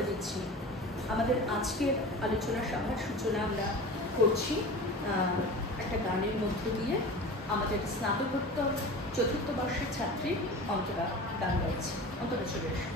করে দিচ্ছি আমাদের আজকের আলোচনা সভার সূচনা আমরা করছি একটা গানের মধ্য দিয়ে। আমাদের স্নাতকোত্তর চতুর্থ বর্ষের ছাত্রী অন্তরা গান গাইছে। অন্তরা চলে এসো।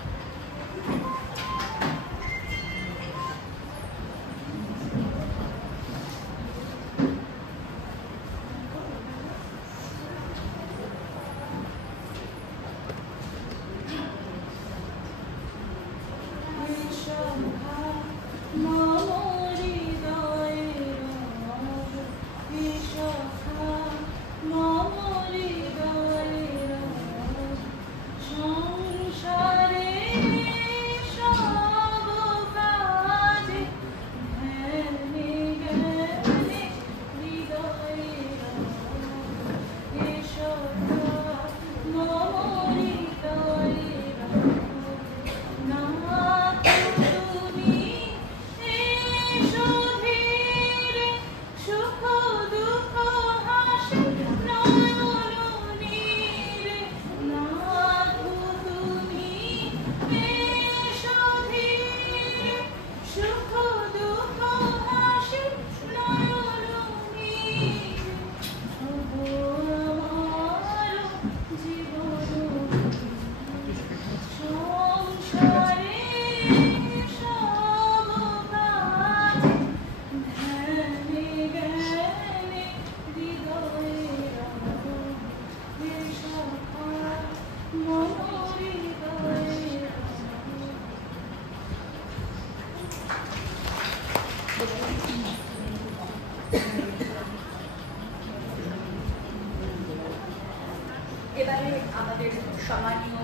এবারে আমাদের সম্মানীয়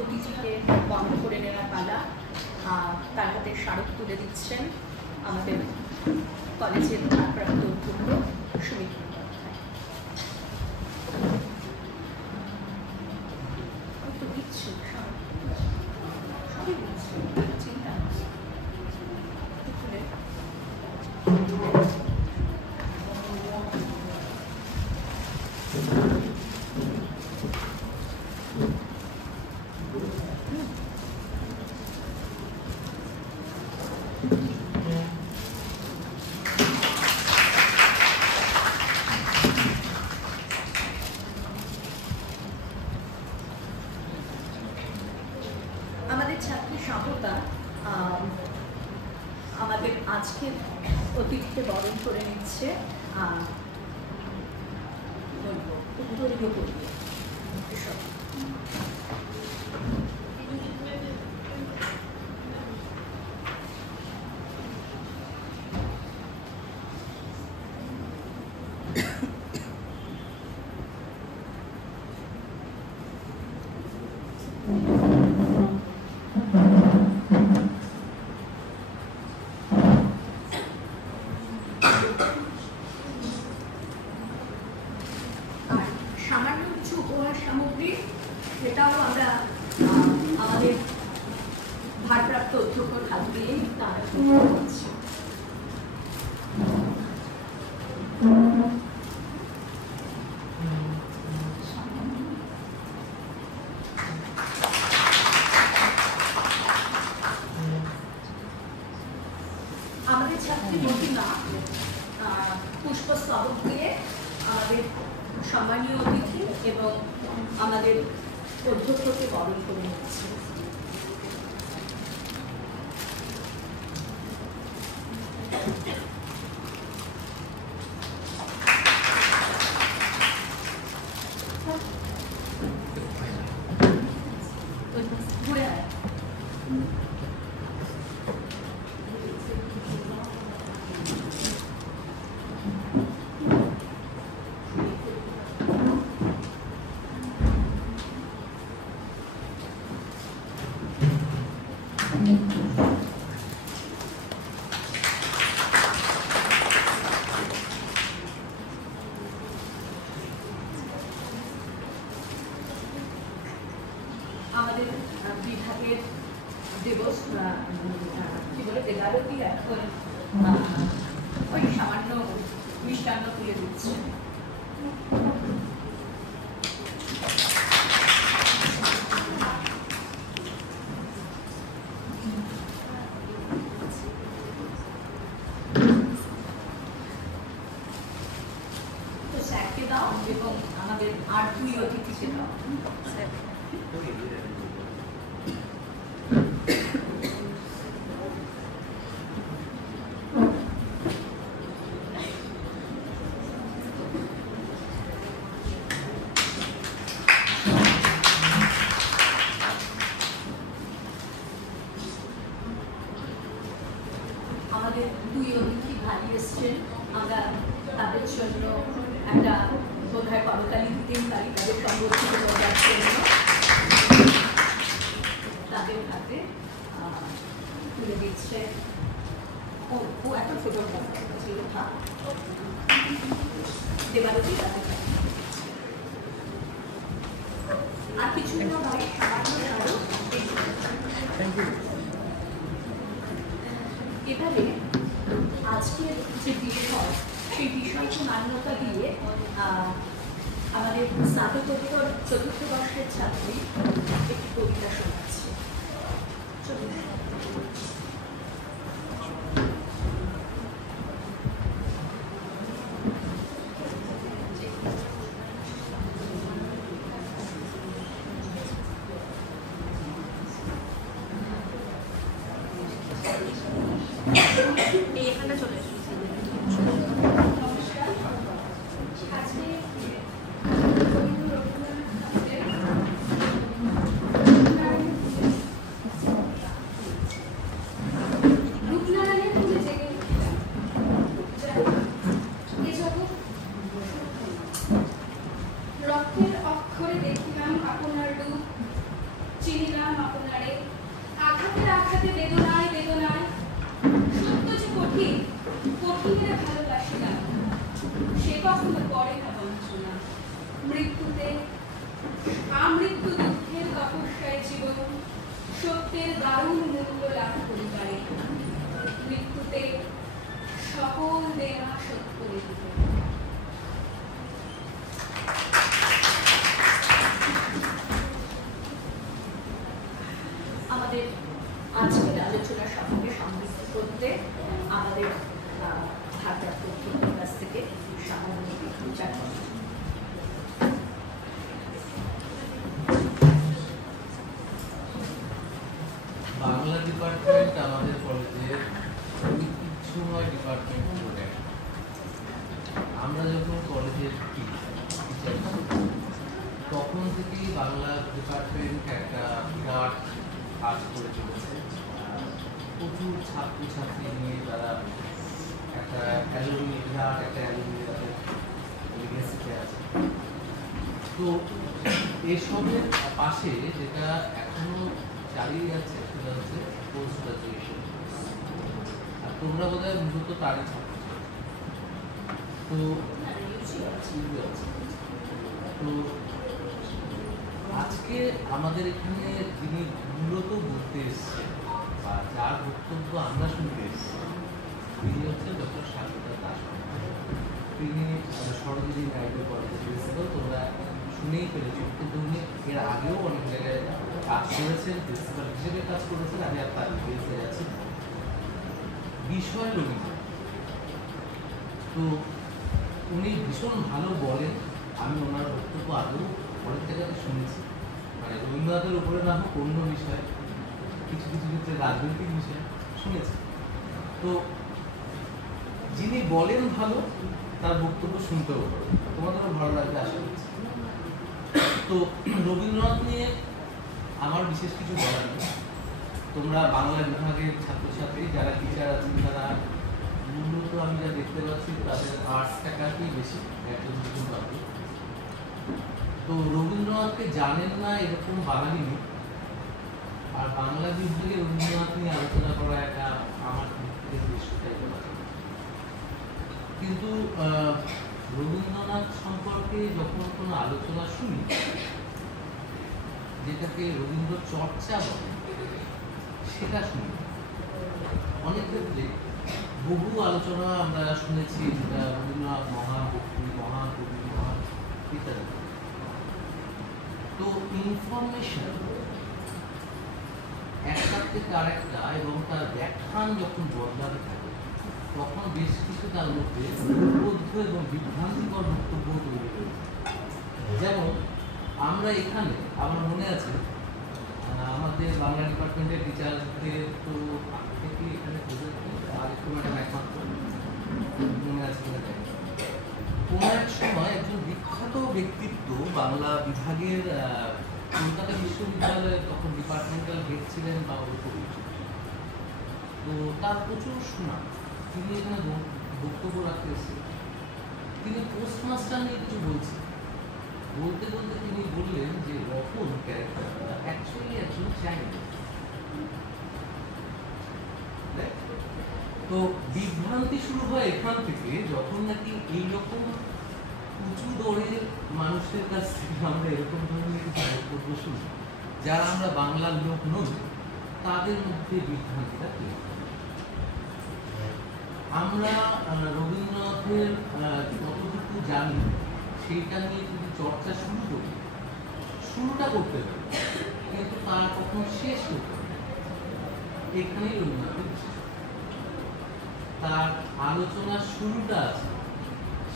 অতিথিকে বন্ধ করে নেওয়ার পালা। তার হাতে স্মারক তুলে দিচ্ছেন আমাদের কলেজের ভারপ্রাপ্ত অধ্যক্ষ সুমিত মুখোপাধ্যায়। চিন্তা আমাদের ছাত্রী সহায়তা আমাদের আজকের অতিথিকে বরণ করে নিচ্ছে উত্তরীয় পরিয়ে এসব। সামান্য কিছু উপহার সামগ্রী, সেটাও আমরা আমাদের ভারপ্রাপ্ত অধ্যক্ষর হাত দিয়েই তারা করছি। আমাদের ছাত্রী প্রতিমা পুষ্পস্তবক দিয়ে আমাদের সম্মানীয় অতিথি এবং আমাদের অধ্যক্ষকে বরণ করে নিচ্ছে। আমাদের বিভাগের দিবস কি বলে দেগারতি এখন ওই সামান্য মিষ্টান্ন তুলে দিচ্ছে। আমাদের দুই অতিথি ভাই এসছেন, আমরা তাদের জন্য একটা বোধহয় করতালি দিতেন পারি তাদের সংগঠিত করার জন্য। তাদের হাতে তুলে দিচ্ছে ও একটা ছোট দেবালতি তাদের আর কিছু এবারে আজকের যে বিষয় সেই বিষয়কে মান্যতা দিয়ে আমাদের স্নাতকোত্তর চতুর্থ বর্ষের ছাত্রী একটি কবিতা শোনাচ্ছে। এখানে চলে এসেছি। রক্তের অক্ষরে দেখিলাম আপনার রূপ, চিনিলাম আপনারে, আঘাতের আঘাতে বেদনায় বেদনায়, সত্য যে কঠিন, কঠিনের ভালোবাসিলাম, সে কখনো পড়ে না বঞ্চনা। মৃত্যুতে আমৃত্যু দুঃখের তপস্যায় জীবন, সত্যের দারুণ মূল্য লাভ করিবারে, মৃত্যুতে সকল দেনা শোধ করে দিতে। আমাদের আজকের আলোচনা সভাকে সমৃদ্ধ করতে আমাদের ভারপ্রাপ্ত অতিথির কাছ থেকে সামান্য বিচার করি। বাংলা ডিপার্টমেন্ট আমাদের কলেজের ঐতিহ্যময় ডিপার্টমেন্ট বলে। আমরা যখন কলেজের টিচার তখন থেকেই বাংলা ডিপার্টমেন্ট একটা বিরাট কাজ করে চলেছে। প্রচুর ছাত্রছাত্রী নিয়ে তারা একটা অ্যালুমিনি বিরাট একটা অ্যালুমিনি তাদের লেগেসিতে আছে। তো এসবের পাশে যেটা এখনো চালিয়ে যাচ্ছে সেটা হচ্ছে পোস্ট গ্রাজুয়েশন। আর তোমরা বোধহয় মূলত তারই ছাত্র। তো তো আজকে আমাদের এখানে যিনি মূলত বলতে এসছেন বা যার বক্তব্য আমরা শুনতে এসেছি তিনি হচ্ছেন ডক্টর স্বাগতা দাস। তিনি সরোজিনী নাইডু কলেজের প্রিন্সিপাল। তোমরা শুনেই ফেলেছ, কিন্তু উনি এর আগেও অনেক জায়গায় কাজ করেছেন, প্রিন্সিপাল হিসেবে কাজ করেছেন। আমি আর তার ডিটেলসে যাচ্ছি। বিষয় রবীন্দ্র, তো উনি ভীষণ ভালো বলেন। আমি ওনার বক্তব্য আগেও অনেক জায়গাতে শুনেছি, মানে রবীন্দ্রনাথের উপরে না হোক অন্য বিষয়, কিছু কিছু ক্ষেত্রে রাজনৈতিক বিষয় শুনেছি। তো যিনি বলেন ভালো তার বক্তব্য শুনতেও তোমাদেরও ভালো লাগবে আশা করছি। তো রবীন্দ্রনাথ নিয়ে আমার বিশেষ কিছু বলার নেই। তোমরা বাংলা বিভাগের ছাত্রছাত্রী যারা টিচার আছেন তারা মূলত আমি যা দেখতে পাচ্ছি তাদের আর্টস ফ্যাকাল্টি বেশি, একজন দুজন পাবে। তো রবীন্দ্রনাথকে জানেন না এরকম বাঙালি নেই। আর বাংলা বিভাগে রবীন্দ্রনাথ নিয়ে আলোচনা করা একটা আমার দৃশ্যটাই বলা যায়। কিন্তু রবীন্দ্রনাথ সম্পর্কে যখন কোনো আলোচনা শুনি, যেটাকে রবীন্দ্র চর্চা বলে, সেটা শুনি। অনেক ক্ষেত্রে বহু আলোচনা আমরা শুনেছি যেটা রবীন্দ্রনাথ মহান ব্যক্তি, মহান কবি, মহান ইত্যাদি। তো ইনফরমেশন একটার থেকে আরেকটা এবং তার ব্যাখ্যান যখন বদলাতে থাকে তখন বেশ কিছু তার মধ্যে উদ্বুদ্ধ এবং বিভ্রান্তিকর বক্তব্য তৈরি হয়েছে। যেমন আমরা এখানে, আমার মনে আছে আমাদের বাংলা ডিপার্টমেন্টের টিচারদের তো আগে থেকে এখানে আর একটু ম্যাডাম একমাত্র মনে আছে কোনো এক সময় একজন বিখ্যাত ব্যক্তিত্ব বাংলা বিভাগের কলকাতা বিশ্ববিদ্যালয়ের তখন ডিপার্টমেন্টাল হেড ছিলেন বা ওরকম তো তার প্রচুর শোনা, তিনি এখানে বক্তব্য রাখতে এসেছেন। তিনি পোস্টমাস্টার নিয়ে কিছু বলছেন, বলতে বলতে তিনি বললেন যে রতন ক্যারেক্টারটা অ্যাকচুয়ালি একজন চাইনিজ। তো বিভ্রান্তি শুরু হয় এখান থেকে, যখন নাকি এইরকম উঁচু দরের মানুষের কাছ থেকে আমরা এরকম ধরনের বক্তব্য শুনি, যারা আমরা বাংলার লোক নই, তাদের মধ্যে বিভ্রান্তিটা কি? আমরা রবীন্দ্রনাথের কতটুকু জানি সেইটা নিয়ে যদি চর্চা শুরু করি, শুরুটা করতে পারি, কিন্তু তার কখন শেষ করতে পারি, এখানেই রবীন্দ্রনাথের বিশেষ। তার আলোচনার শুরুটা আছে,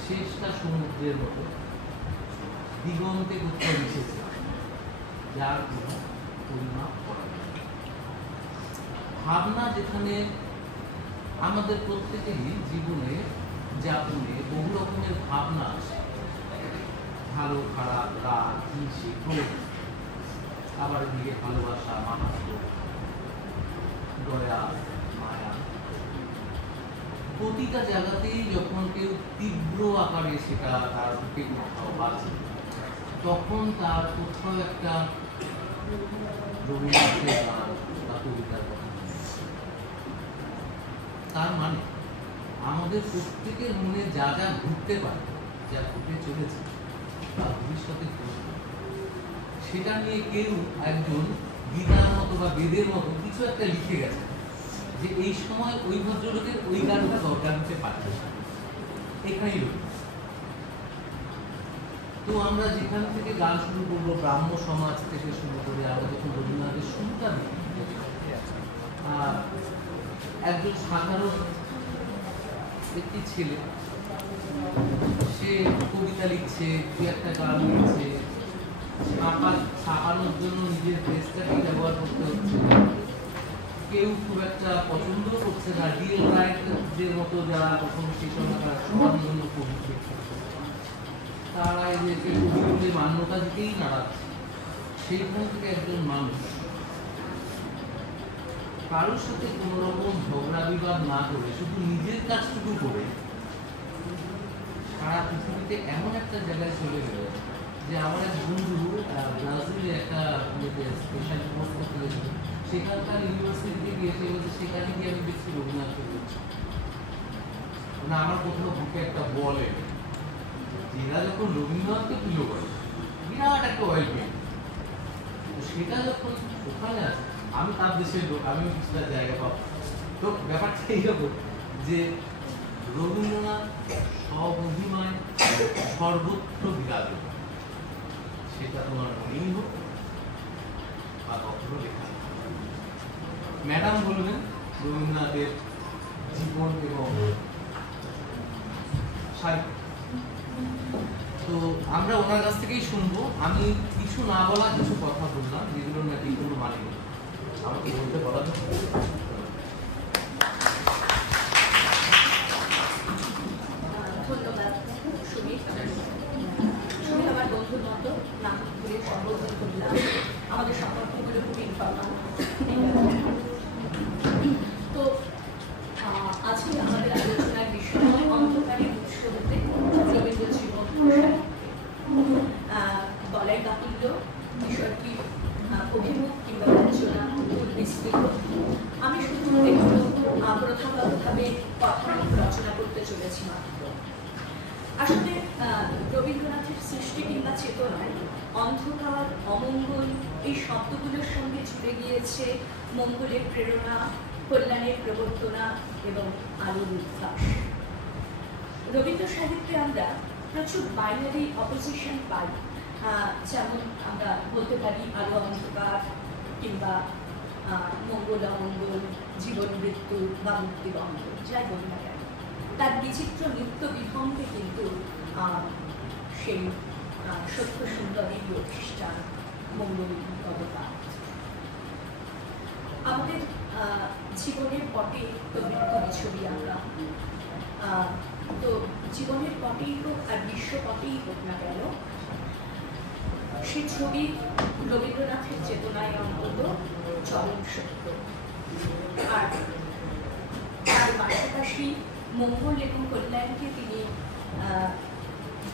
শেষটা সমুদ্রের মতো দিগন্তে কোথাও মিশেছে, যার কোনো পরিমাপ করা যায়। ভাবনা যেখানে আমাদের প্রত্যেকেরই জীবনে যাপনে বহু রকমের ভাবনা আছে, ভালো খারাপ, রাগ, হিংসে, ক্রোধ, আবার এদিকে ভালোবাসা, মাহাত্ম, দয়া, মায়া, প্রতিটা জায়গাতেই যখন কেউ তীব্র আকারে সেটা তার বুকে কোথাও বাজে, তখন তার কোথাও একটা রবীন্দ্রনাথের গান বা কবিতার কথা। তার মানে আমাদের প্রত্যেকের মনে যা যা ঘুরতে পারে, যা ঘটে চলেছে বা ভবিষ্যতে ঘটবে, সেটা নিয়ে কেউ একজন গীতার মতো বা বেদের মতো কিছু একটা লিখে গেছে যে এই সময় ওই ভদ্রলোকের ওই গানটা দরকার হতে পারে। এখানেই রবি। তো আমরা যেখান থেকে গান শুরু করবো, ব্রাহ্ম সমাজ থেকে শুরু করে আমরা যখন রবীন্দ্রনাথের শুরুটা দেখি, একজন সাধারণ একটি ছেলে, সে কবিতা লিখছে, দু একটা গান লিখছে, ছাপানোর জন্য নিজের দেশটাকে ব্যবহার করতে হচ্ছে। কেউ খুব একটা পছন্দ করছে না, রিয়েল রাইটদের মতো যারা তখন সেই সময়কার সমাজজন্য কবি লিখছে, তারা এদেরকে কবি বলে মান্যতা দিতেই নাড়াচ্ছে। সেইখান থেকে একজন মানুষ কারোর সাথে কোনো রকম ঝগড়া বিবাদ না করে শুধু নিজের কাজটুকু করে সারা পৃথিবীতে এমন একটা জায়গায় চলে গেল যে আমার এক বন্ধু ব্রাজিলে একটা স্পেশাল কোর্স করতে গেছিল, সেখানকার ইউনিভার্সিটিতে গিয়েছে, বলছে সেখানে গিয়ে আমি দেখছি রবীন্দ্রনাথকে করছি। মানে আমার কোথাও বুকে একটা বলে, এরা যখন রবীন্দ্রনাথকে তুলো করে বিরাট একটা ওয়েলবিং, সেটা যখন ওখানে আছে, আমি তার দেশের লোক, আমিও কিছুটা জায়গা পাবো। তো ব্যাপারটা এইরকম যে রবীন্দ্রনাথ স্বমহিমায় সর্বত্র বিরাজমান, সেটা তোমার মনেই হোক বা কখনো লেখা। ম্যাডাম বলবেন রবীন্দ্রনাথের জীবন এবং সাহিত্য। তো আমরা ওনার কাছ থেকেই শুনবো। আমি কিছু না বলা কিছু কথা বললাম যেগুলো নাকি কোনো মানে নেই, আমাকে বলতে বলা তো। ধন্যবাদ সুমিত। সুমিত আমার বন্ধুর মতো, নাটক ঘুরে সম্বোধন করলাম, আমাদের সম্পর্কগুলো খুব ইনফর্মাল। তো আজকে আমাদের আলোচনার বিষয় অন্ধকারের উৎস হতে রবীন্দ্র জীবন বলাই বাহুল্য, বিষয়টি অভিমুখ কিংবা আলোচনা বিস্তৃত। আমি শুধু একটু প্রথাগতভাবে কথা রচনা করতে চলেছি মাত্র। আসলে রবীন্দ্রনাথের সৃষ্টি কিংবা চেতনায় অন্ধকার, অমঙ্গল এই শব্দগুলোর সঙ্গে জুড়ে গিয়েছে মঙ্গলের প্রেরণা, কল্যাণের প্রবর্তনা এবং আলোর উদ্ভাস। রবীন্দ্র সাহিত্যে আমরা প্রচুর বাইনারি অপোজিশন পাই, যেমন আমরা বলতে পারি আলো অন্ধকার কিংবা মঙ্গল অমঙ্গল, জীবন মৃত্যু বা মুক্তিবন্ধ, যাই বলি না কেন, তার বিচিত্র নিত্য বিভঙ্গে কিন্তু সেই সত্য সুন্দরী প্রতিষ্ঠান মঙ্গল অবতার। আমাদের জীবনের পটে তো মৃত্যুর ছবি আঁকা, তো জীবনের পটেই হোক আর বিশ্ব পটেই হোক না কেন, সেই ছবি রবীন্দ্রনাথের চেতনায় অন্তত চরম সত্য। আর সেই মঙ্গল এবং কল্যাণকে তিনি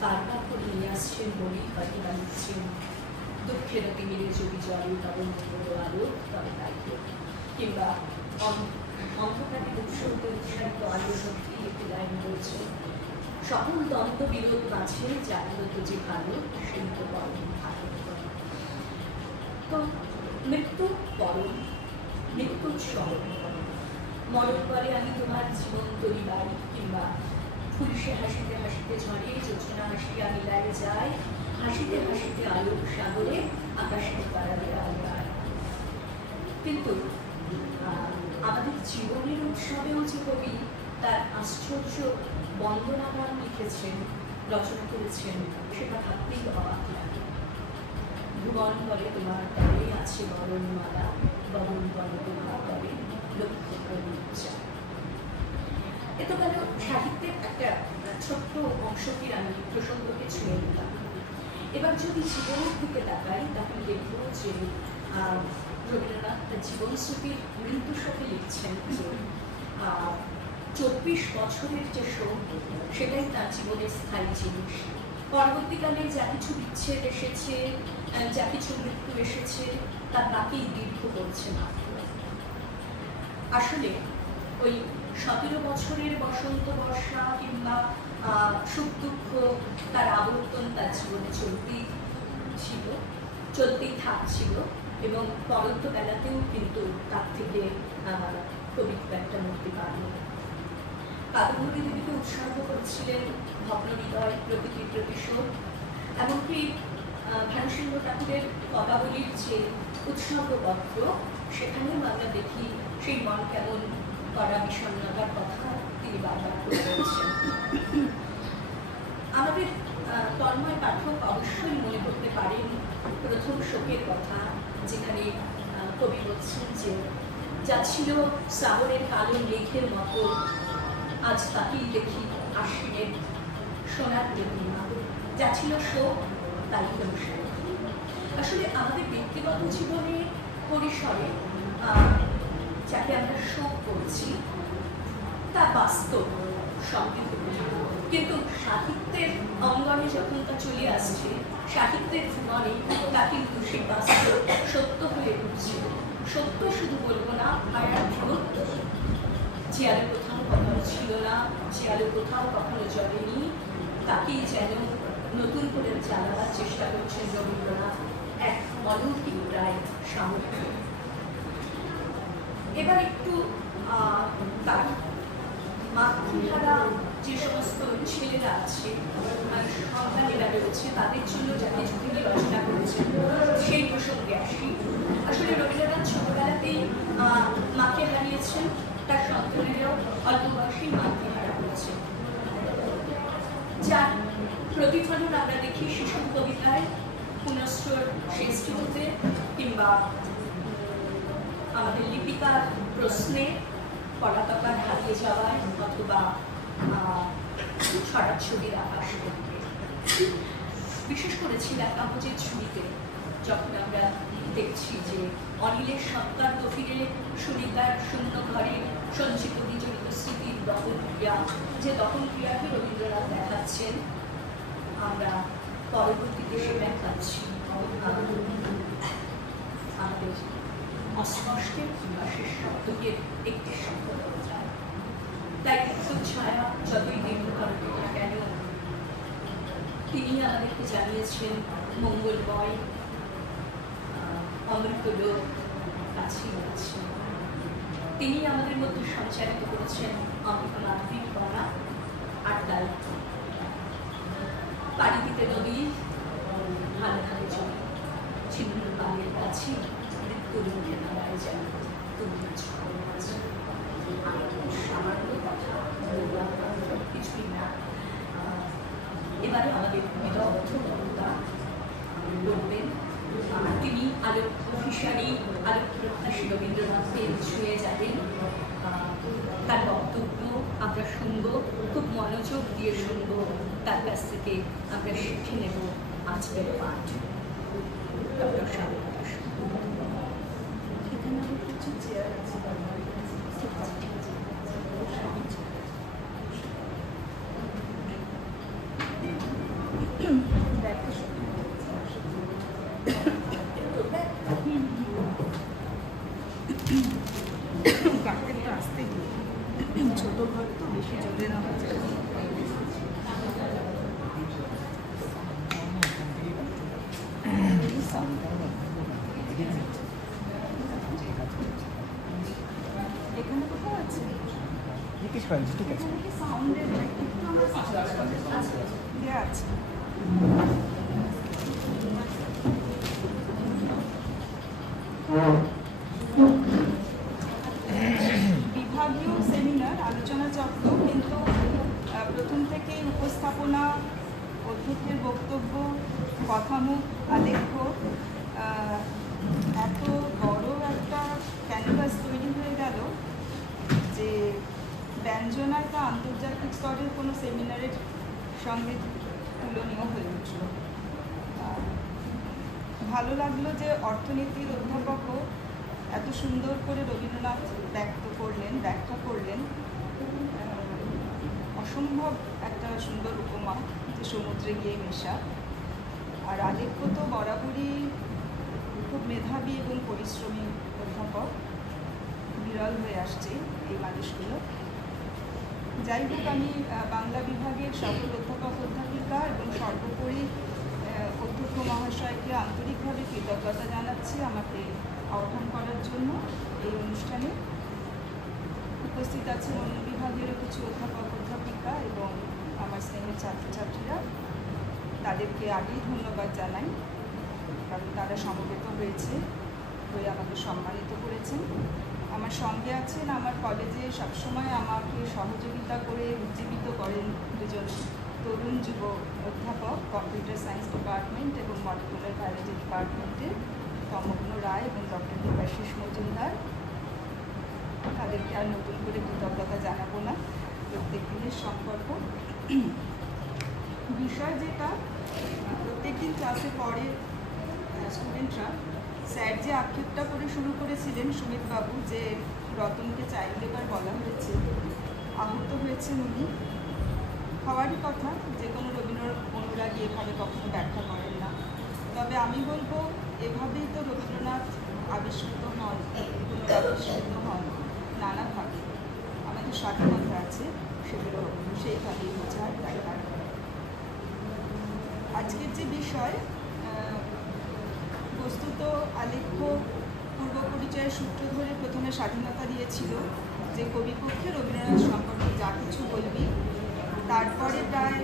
বারবার করে নিয়ে আসছেন বলেই হয়তো বা লিখছেন দুঃখের তিমিরে যদি জলে তবে মঙ্গল আলো তবে তাই কিংবা অন্ধকারে উৎসর্গ উৎসাহিত আলোর মধ্যেই একটি লাইন রয়েছে সকল দ্বন্দ্ব বিরোধ মাঝে জাগ্রত যে ভালো সেই তো পরম ভালো। তো মৃত্যু পরম, মৃত্যু স্মরণ, মরণ করে আমি তোমার জীবন তরিবাই কিংবা ফুলসে হাসিতে হাসিতে ঝরে যোজনা হাসিয়া মিলায় যায় হাসিতে হাসিতে আলোক সাগরে আকাশের পাড়ালে আলোয়। কিন্তু আমাদের জীবনের উৎসবেও যে কবি তার আশ্চর্য বন্দনা গান লিখেছেন, রচনা করেছেন, সেটা ভাবতেই অবাক লাগে। ভুবন বলে তোমার তবে আছে বরণমালা, বরণ বলে তোমার তবে লক্ষ্য প্রণীচা। এ তো গেল সাহিত্যের একটা ছোট্ট অংশটির আমি প্রসঙ্গকে ছুঁয়ে নিলাম। এবার যদি জীবনের দিকে তাকাই তাহলে দেখব যে রবীন্দ্রনাথ তার জীবন স্মৃতির মৃত্যু শোকে লিখছেন যে 24 বছরের যে শোক সেটাই তার জীবনের স্থায়ী জিনিস। পরবর্তীকালে যা কিছু বিচ্ছেদ এসেছে, যা কিছু মৃত্যু এসেছে, তার বাকি দীর্ঘ করছে না। আসলে ওই 17 বছরের বসন্ত বর্ষা কিংবা সুখ দুঃখ তার আবর্তন তার জীবনে চলতেই থাকছিল এবং পরন্ত বেলাতেও কিন্তু তার থেকে কবিত্ব একটা মুক্তি পান। কাদম্বরী দেবীকে উৎসর্গ করছিলেন ভগ্ন হৃদয়, প্রকৃতির প্রতিশোধ। এমনকি ভানুসিংহ ঠাকুরের পদাবলীর যে উৎসর্গপত্র সেখানেও আমরা দেখি সেই মন কেমন করা বিষণ্ণতার কথা তিনি বারবার করে বলছেন। আমাদের তন্ময় পাঠক অবশ্যই মনে করতে পারেন প্রথম শোকের কথা, যেখানে কবি বলছেন যে যা ছিল সাগরের কালো মেঘের মতো আজ তাকেই দেখি আশ্বিনের সোনার প্রতিমা, যা ছিল শোক তাই হল শোক। আসলে আমাদের ব্যক্তিগত জীবনে পরিসরে যাকে আমরা শোক করছি তা বাস্তব সম্পৃক্ত, কিন্তু সাহিত্যের অঙ্গনে যখন তা চলে আসছে, সাহিত্যের জীবনে তা কিন্তু সেই বাস্তব সত্য হয়ে উঠছে। সত্য শুধু বলবো না, আর দূরত্ব, যে আলো কোথাও কখনো ছিল না, যে আলো কোথাও কখনো জ্বলেনি, তাকেই যেন নতুন করে জ্বালাবার চেষ্টা করছেন রবীন্দ্রনাথ এক অলৌকিক প্রায় সামর্থ্য। এবার একটু তার মাতৃহারা যে সমস্ত ছেলেরা আছে, সন্তানেরা রয়েছে, তাদের জন্য যা কিছু তিনি রচনা করেছেন সেই প্রসঙ্গে আসি। আসলে রবীন্দ্রনাথ ছোটবেলাতেই মাকে হারিয়েছেন, তার সন্তানেরাও অল্প বয়সেই মাতৃহারা হয়েছে, যার প্রতিফলন আমরা দেখি শিশু কবিতায় পুনশ্চর সৃষ্টি হতে কিংবা আমাদের লিপিকার প্রশ্নে পলাতকার হারিয়ে যাওয়ায় অথবা ছড়াছড়ির আকাশ করতে। বিশেষ করে ছিলা কাগজের ছুরিতে যখন আমরা দেখছি যে অনিলের সত্তার গভীরে সুনিতার শূন্য ঘরে সঞ্চিত বিজড়িত স্মৃতির দহন ক্রিয়া, যে দহন ক্রিয়াকে রবীন্দ্রনাথ দেখাচ্ছেন, আমরা পরবর্তীতে সেটা পাচ্ছি আমাদের অস্পষ্টের কিংবা শেষ শব্দকের একটি শব্দ যায়। তাই কিন্তু ছায়া যতই দীর্ঘকাল না কেন, তিনি আমাদেরকে জানিয়েছেন মঙ্গলময় অমৃতলোক কাছে আছে। তিনি আমাদের মধ্যে সঞ্চারিত করেছেন অমৃতনাথিক কণা আর দায়িত্ব। পাড়ি দিতে নদী ভালো ভালো জমি ছিন্ন পানির কাছে মৃত্যুর মুখে দাঁড়ায় যেন তুমি সামান্য কথা কিছুই না। এবারে আমাদের বিদগ্ধ কবিতা বলবেন, তিনি আলোক অফিসারি আলোক প্রত্যাশী রবীন্দ্রনাথকে ছুঁয়ে যাবেন। তার বক্তব্য আমরা শুনবো, খুব মনোযোগ দিয়ে শুনবো, তার কাছ থেকে আমরা শিখে নেব আজকের পাঠ। ডক্টর স্বাগত দাস। ছোট ঘর তো বেশি জোরে না হচ্ছে। এখানে কোথাও আছে জিজ্ঞেস করেন, ঠিক আছে। সাউন্ডের একটু আমার দেওয়া আছে। বিভাগীয় সেমিনার আলোচনা চক্র, কিন্তু প্রথম থেকেই উপস্থাপনা, অধ্যক্ষের বক্তব্য, কথামুখ, আলেখ্য, এত বড় একটা ক্যানভাস তৈরি হয়ে গেল যে ব্যঞ্জনায় তা আন্তর্জাতিক স্তরের কোনো সেমিনারের সঙ্গে তুলনীয় হয়ে উঠল। ভালো লাগলো যে অর্থনীতির অধ্যাপকও এত সুন্দর করে রবীন্দ্রনাথ ব্যাখ্যা করলেন। অসম্ভব একটা সুন্দর উপমা, যে সমুদ্রে গিয়ে মেশা। আর আলেখ্য তো বরাবরই খুব মেধাবী এবং পরিশ্রমী অধ্যাপক, বিরল হয়ে আসছে এই মানুষগুলো। যাই হোক, আমি বাংলা বিভাগের সকল অধ্যাপক অধ্যাপিকা এবং সর্বোপরি অধ্যক্ষ মহাশয়কে আন্তরিকভাবে কৃতজ্ঞতা জানাচ্ছি আমাকে আহ্বান করার জন্য এই অনুষ্ঠানে। উপস্থিত আছে অন্য বিভাগেরও কিছু অধ্যাপক অধ্যাপিকা এবং আমার স্নেহের ছাত্রছাত্রীরা। তাদেরকে আগেই ধন্যবাদ জানাই, কারণ তারা সমবেত হয়ে আমাকে সম্মানিত করেছেন। আমার সঙ্গে আছেন আমার কলেজে সবসময় আমাকে সহযোগিতা করে উজ্জীবিত করেন দুজন তরুণ যুব অধ্যাপক, কম্পিউটার সায়েন্স ডিপার্টমেন্ট এবং মলিকুলার বায়োলজি ডিপার্টমেন্টের তমগ্ন রায় এবং ডক্টর দেবাশিস মজুমদার। তাদেরকে আর নতুন করে কৃতজ্ঞতা জানাবো না, প্রত্যেক দিনের সম্পর্ক। বিষয় যেটা প্রত্যেকদিন ক্লাসে পড়ে স্টুডেন্টরা, স্যার যে আক্ষেপটা করে শুরু করেছিলেন সুমিতবাবু, যে রতনকে চাইল্ড লেবার বলা হয়েছে, আহত হয়েছেন উনি। হওয়ারই কথা, যে কোনো রবীন্দ্রনাথ অনুরাগী এভাবে কখনো ব্যাখ্যা করেন না। তবে আমি বলবো, এভাবেই তো রবীন্দ্রনাথ আবিষ্কৃত হন, পুনরাবিষ্কৃত হন নানাভাবে। আমাদের স্বাধীনতা আছে, সেগুলো সেইভাবেই বোঝার দরকার। আজকের যে বিষয়, বস্তুত আলেখ্য পূর্ব পরিচয়ের সূত্র ধরে প্রথমে স্বাধীনতা দিয়েছিল যে কবিপক্ষে রবীন্দ্রনাথ সম্পর্কে যা কিছু বলবি। তারপরে প্রায়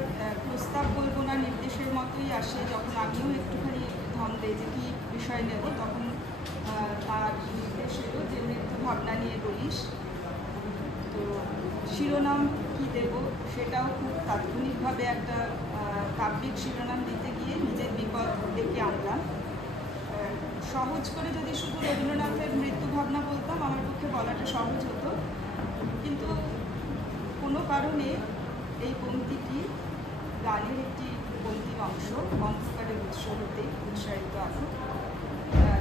প্রস্তাব বলবো না, নির্দেশের মতোই আসে। যখন আমিও একটুখানি ধম দেই যে কী বিষয় নেব, তখন তার নির্দেশ এলো যে মৃত্যু ভাবনা নিয়ে বলিস। তো শিরোনাম কী দেব সেটাও খুব তাৎক্ষণিকভাবে একটা কাব্যিক শিরোনাম দিতে গিয়ে নিজের বিপদ ডেকে আনলাম। সহজ করে যদি শুধু রবীন্দ্রনাথের মৃত্যু ভাবনা বলতাম, আমার পক্ষে বলাটা সহজ হতো, কিন্তু কোনো কারণে এই পংক্তিটি গানের একটি পংক্তির অংশ, অন্ধকারের উৎস হতে উৎসাহিত আলো,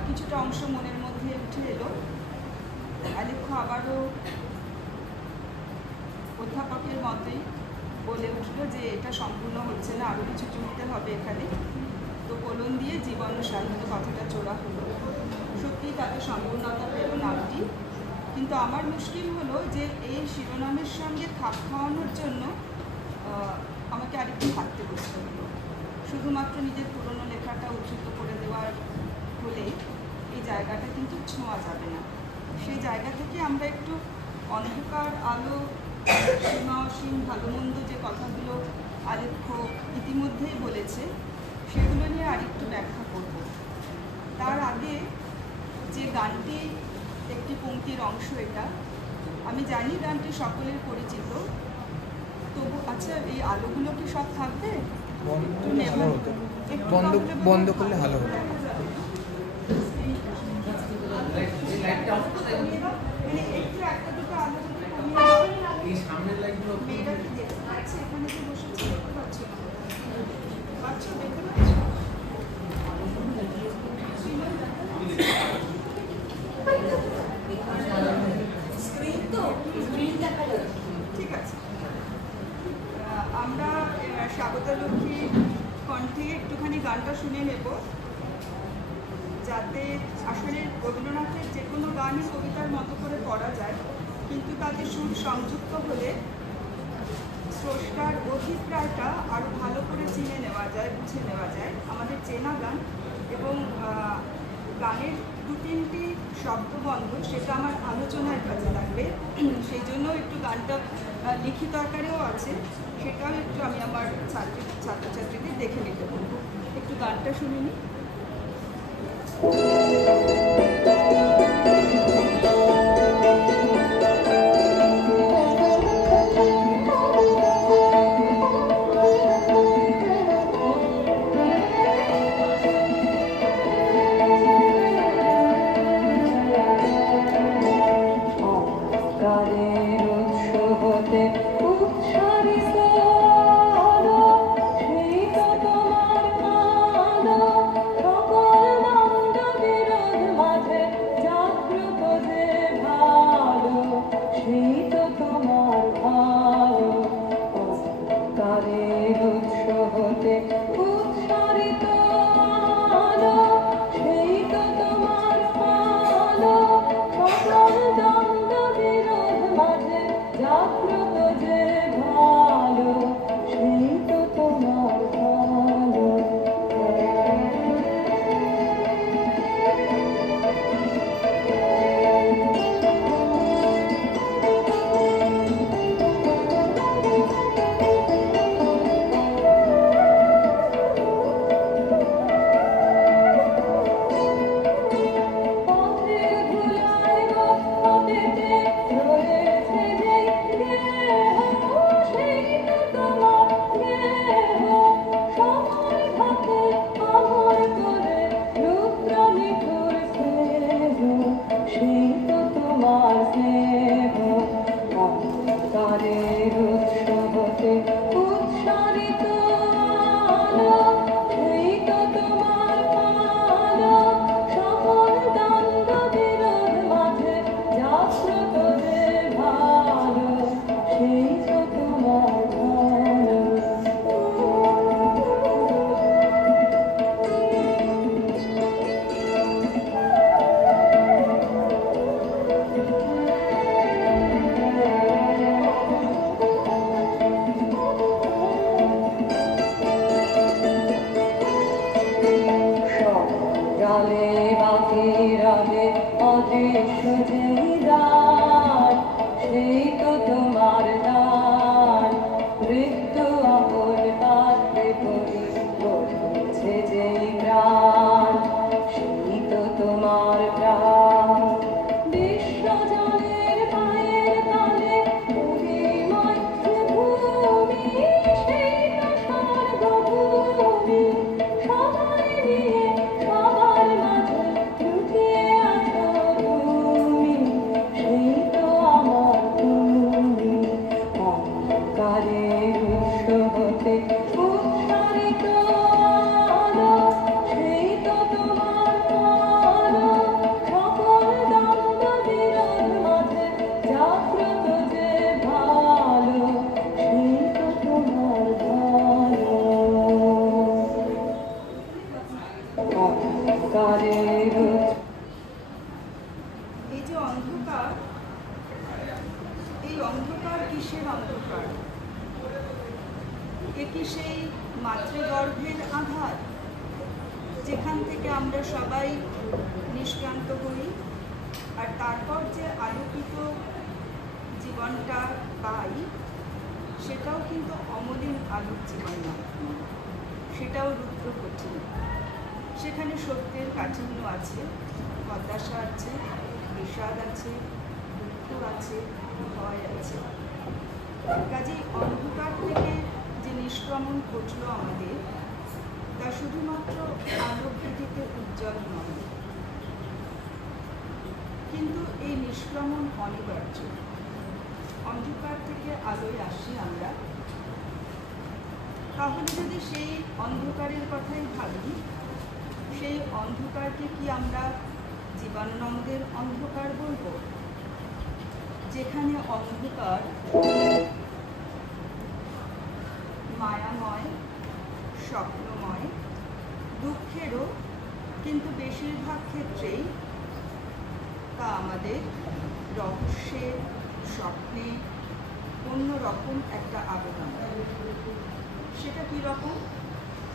কিছুটা অংশ মনের মধ্যে উঠে এলো। আলেখ্য আবারও অধ্যাপকের মতোই বলে উঠল যে এটা সম্পূর্ণ হচ্ছে না, আরও কিছু জুড়তে হবে এখানে। তো কলম দিয়ে জীবন ও সাহিত্য কথাটা জোড়া হলো। সত্যিই তাতে সম্পূর্ণতা পেল নামটি, কিন্তু আমার মুশকিল হলো যে এই শিরোনামের সঙ্গে খাপ খাওয়ানোর জন্য আমাকে আরেকটু থাকতে বসতে হলো। শুধুমাত্র নিজের পুরনো লেখাটা উদ্ধৃত করে দেওয়ার হলে এই জায়গাটা কিন্তু ছোঁয়া যাবে না। সেই জায়গা থেকে আমরা একটু অন্ধকার আলো, সীমা অসীম, ভালো মন্দ যে কথাগুলো আলেখ্য ইতিমধ্যেই বলেছে, সেগুলো নিয়ে আরেকটু ব্যাখ্যা করব। তার আগে যে গানটি একটি পংক্তির অংশ, এটা আমি জানি গানটি সকলের পরিচিত, তবু আচ্ছা এই আলোগুলো কি সব থাকবে? বন্ধ করলে ভালো হতো। একটু একটা দুটো আলো এই সামনের লাইটগুলো মেয়েরা কি দেখতে পাচ্ছে? এখানে যে বসেছে দেখতে পাচ্ছি না, পাচ্ছ? দেখতে পাচ্ছ? স্ক্রিন তো ঠিক আছে। আমরা স্বাগতালক্ষ্মী কণ্ঠে একটুখানি গানটা শুনে নেব, যাতে আসলে রবীন্দ্রনাথের যে কোনো গানই কবিতার মতো করে পড়া যায়। কিন্তু তাতে সুর সংযুক্ত হলে স্রষ্টার অভিপ্রায়টা আরও ভালো করে চিনে নেওয়া যায়, বুঝে নেওয়া যায়। আমাদের চেনা গান এবং গানের 2-3টি শব্দবন্ধ, সেটা আমার আলোচনার কাজে লাগবে। সেই জন্য একটু গানটা লিখিত আকারেও আছে, সেটাও একটু আমি আমার ছাত্রছাত্রীদের দেখে নিতে বলবো। একটু গানটা শুনে নিই। এই যে অন্ধকার, এই অন্ধকার কিসের অন্ধকার? এ কি সেই মাতৃগর্ভের আধার, যেখান থেকে আমরা সবাই নিষ্ক্রান্ত হই, আর তারপর যে আলোকিত জীবনটা পাই, সেটাও কিন্তু অমলিন আলোর জীবন নয়, সেটাও রুদ্র কঠিন। সেখানে সত্যের কাঠিন্য আছে, হতাশা আছে, বিষাদ আছে, দুঃখ আছে, ভয় আছে। কাজেই অন্ধকার থেকে যে নিষ্ক্রমণ ঘটল আমাদের, তা শুধুমাত্র আলোক ভিত্তিতে উজ্জ্বল নয়, কিন্তু এই নিষ্ক্রমণ অনিবার্য। অন্ধকার থেকে আলোয় আসি আমরা, তাহলে যদি সেই অন্ধকারের কথাই ভাবি, সেই অন্ধকারকে কি আমরা জীবনানন্দের অন্ধকার বলবো? যেখানে অন্ধকার মায়াময়, স্বপ্নময়, দুঃখেরও, কিন্তু বেশিরভাগ ক্ষেত্রেই তা আমাদের রহস্যের, স্বপ্নে অন্যরকম একটা আবেদন। সেটা কী রকম?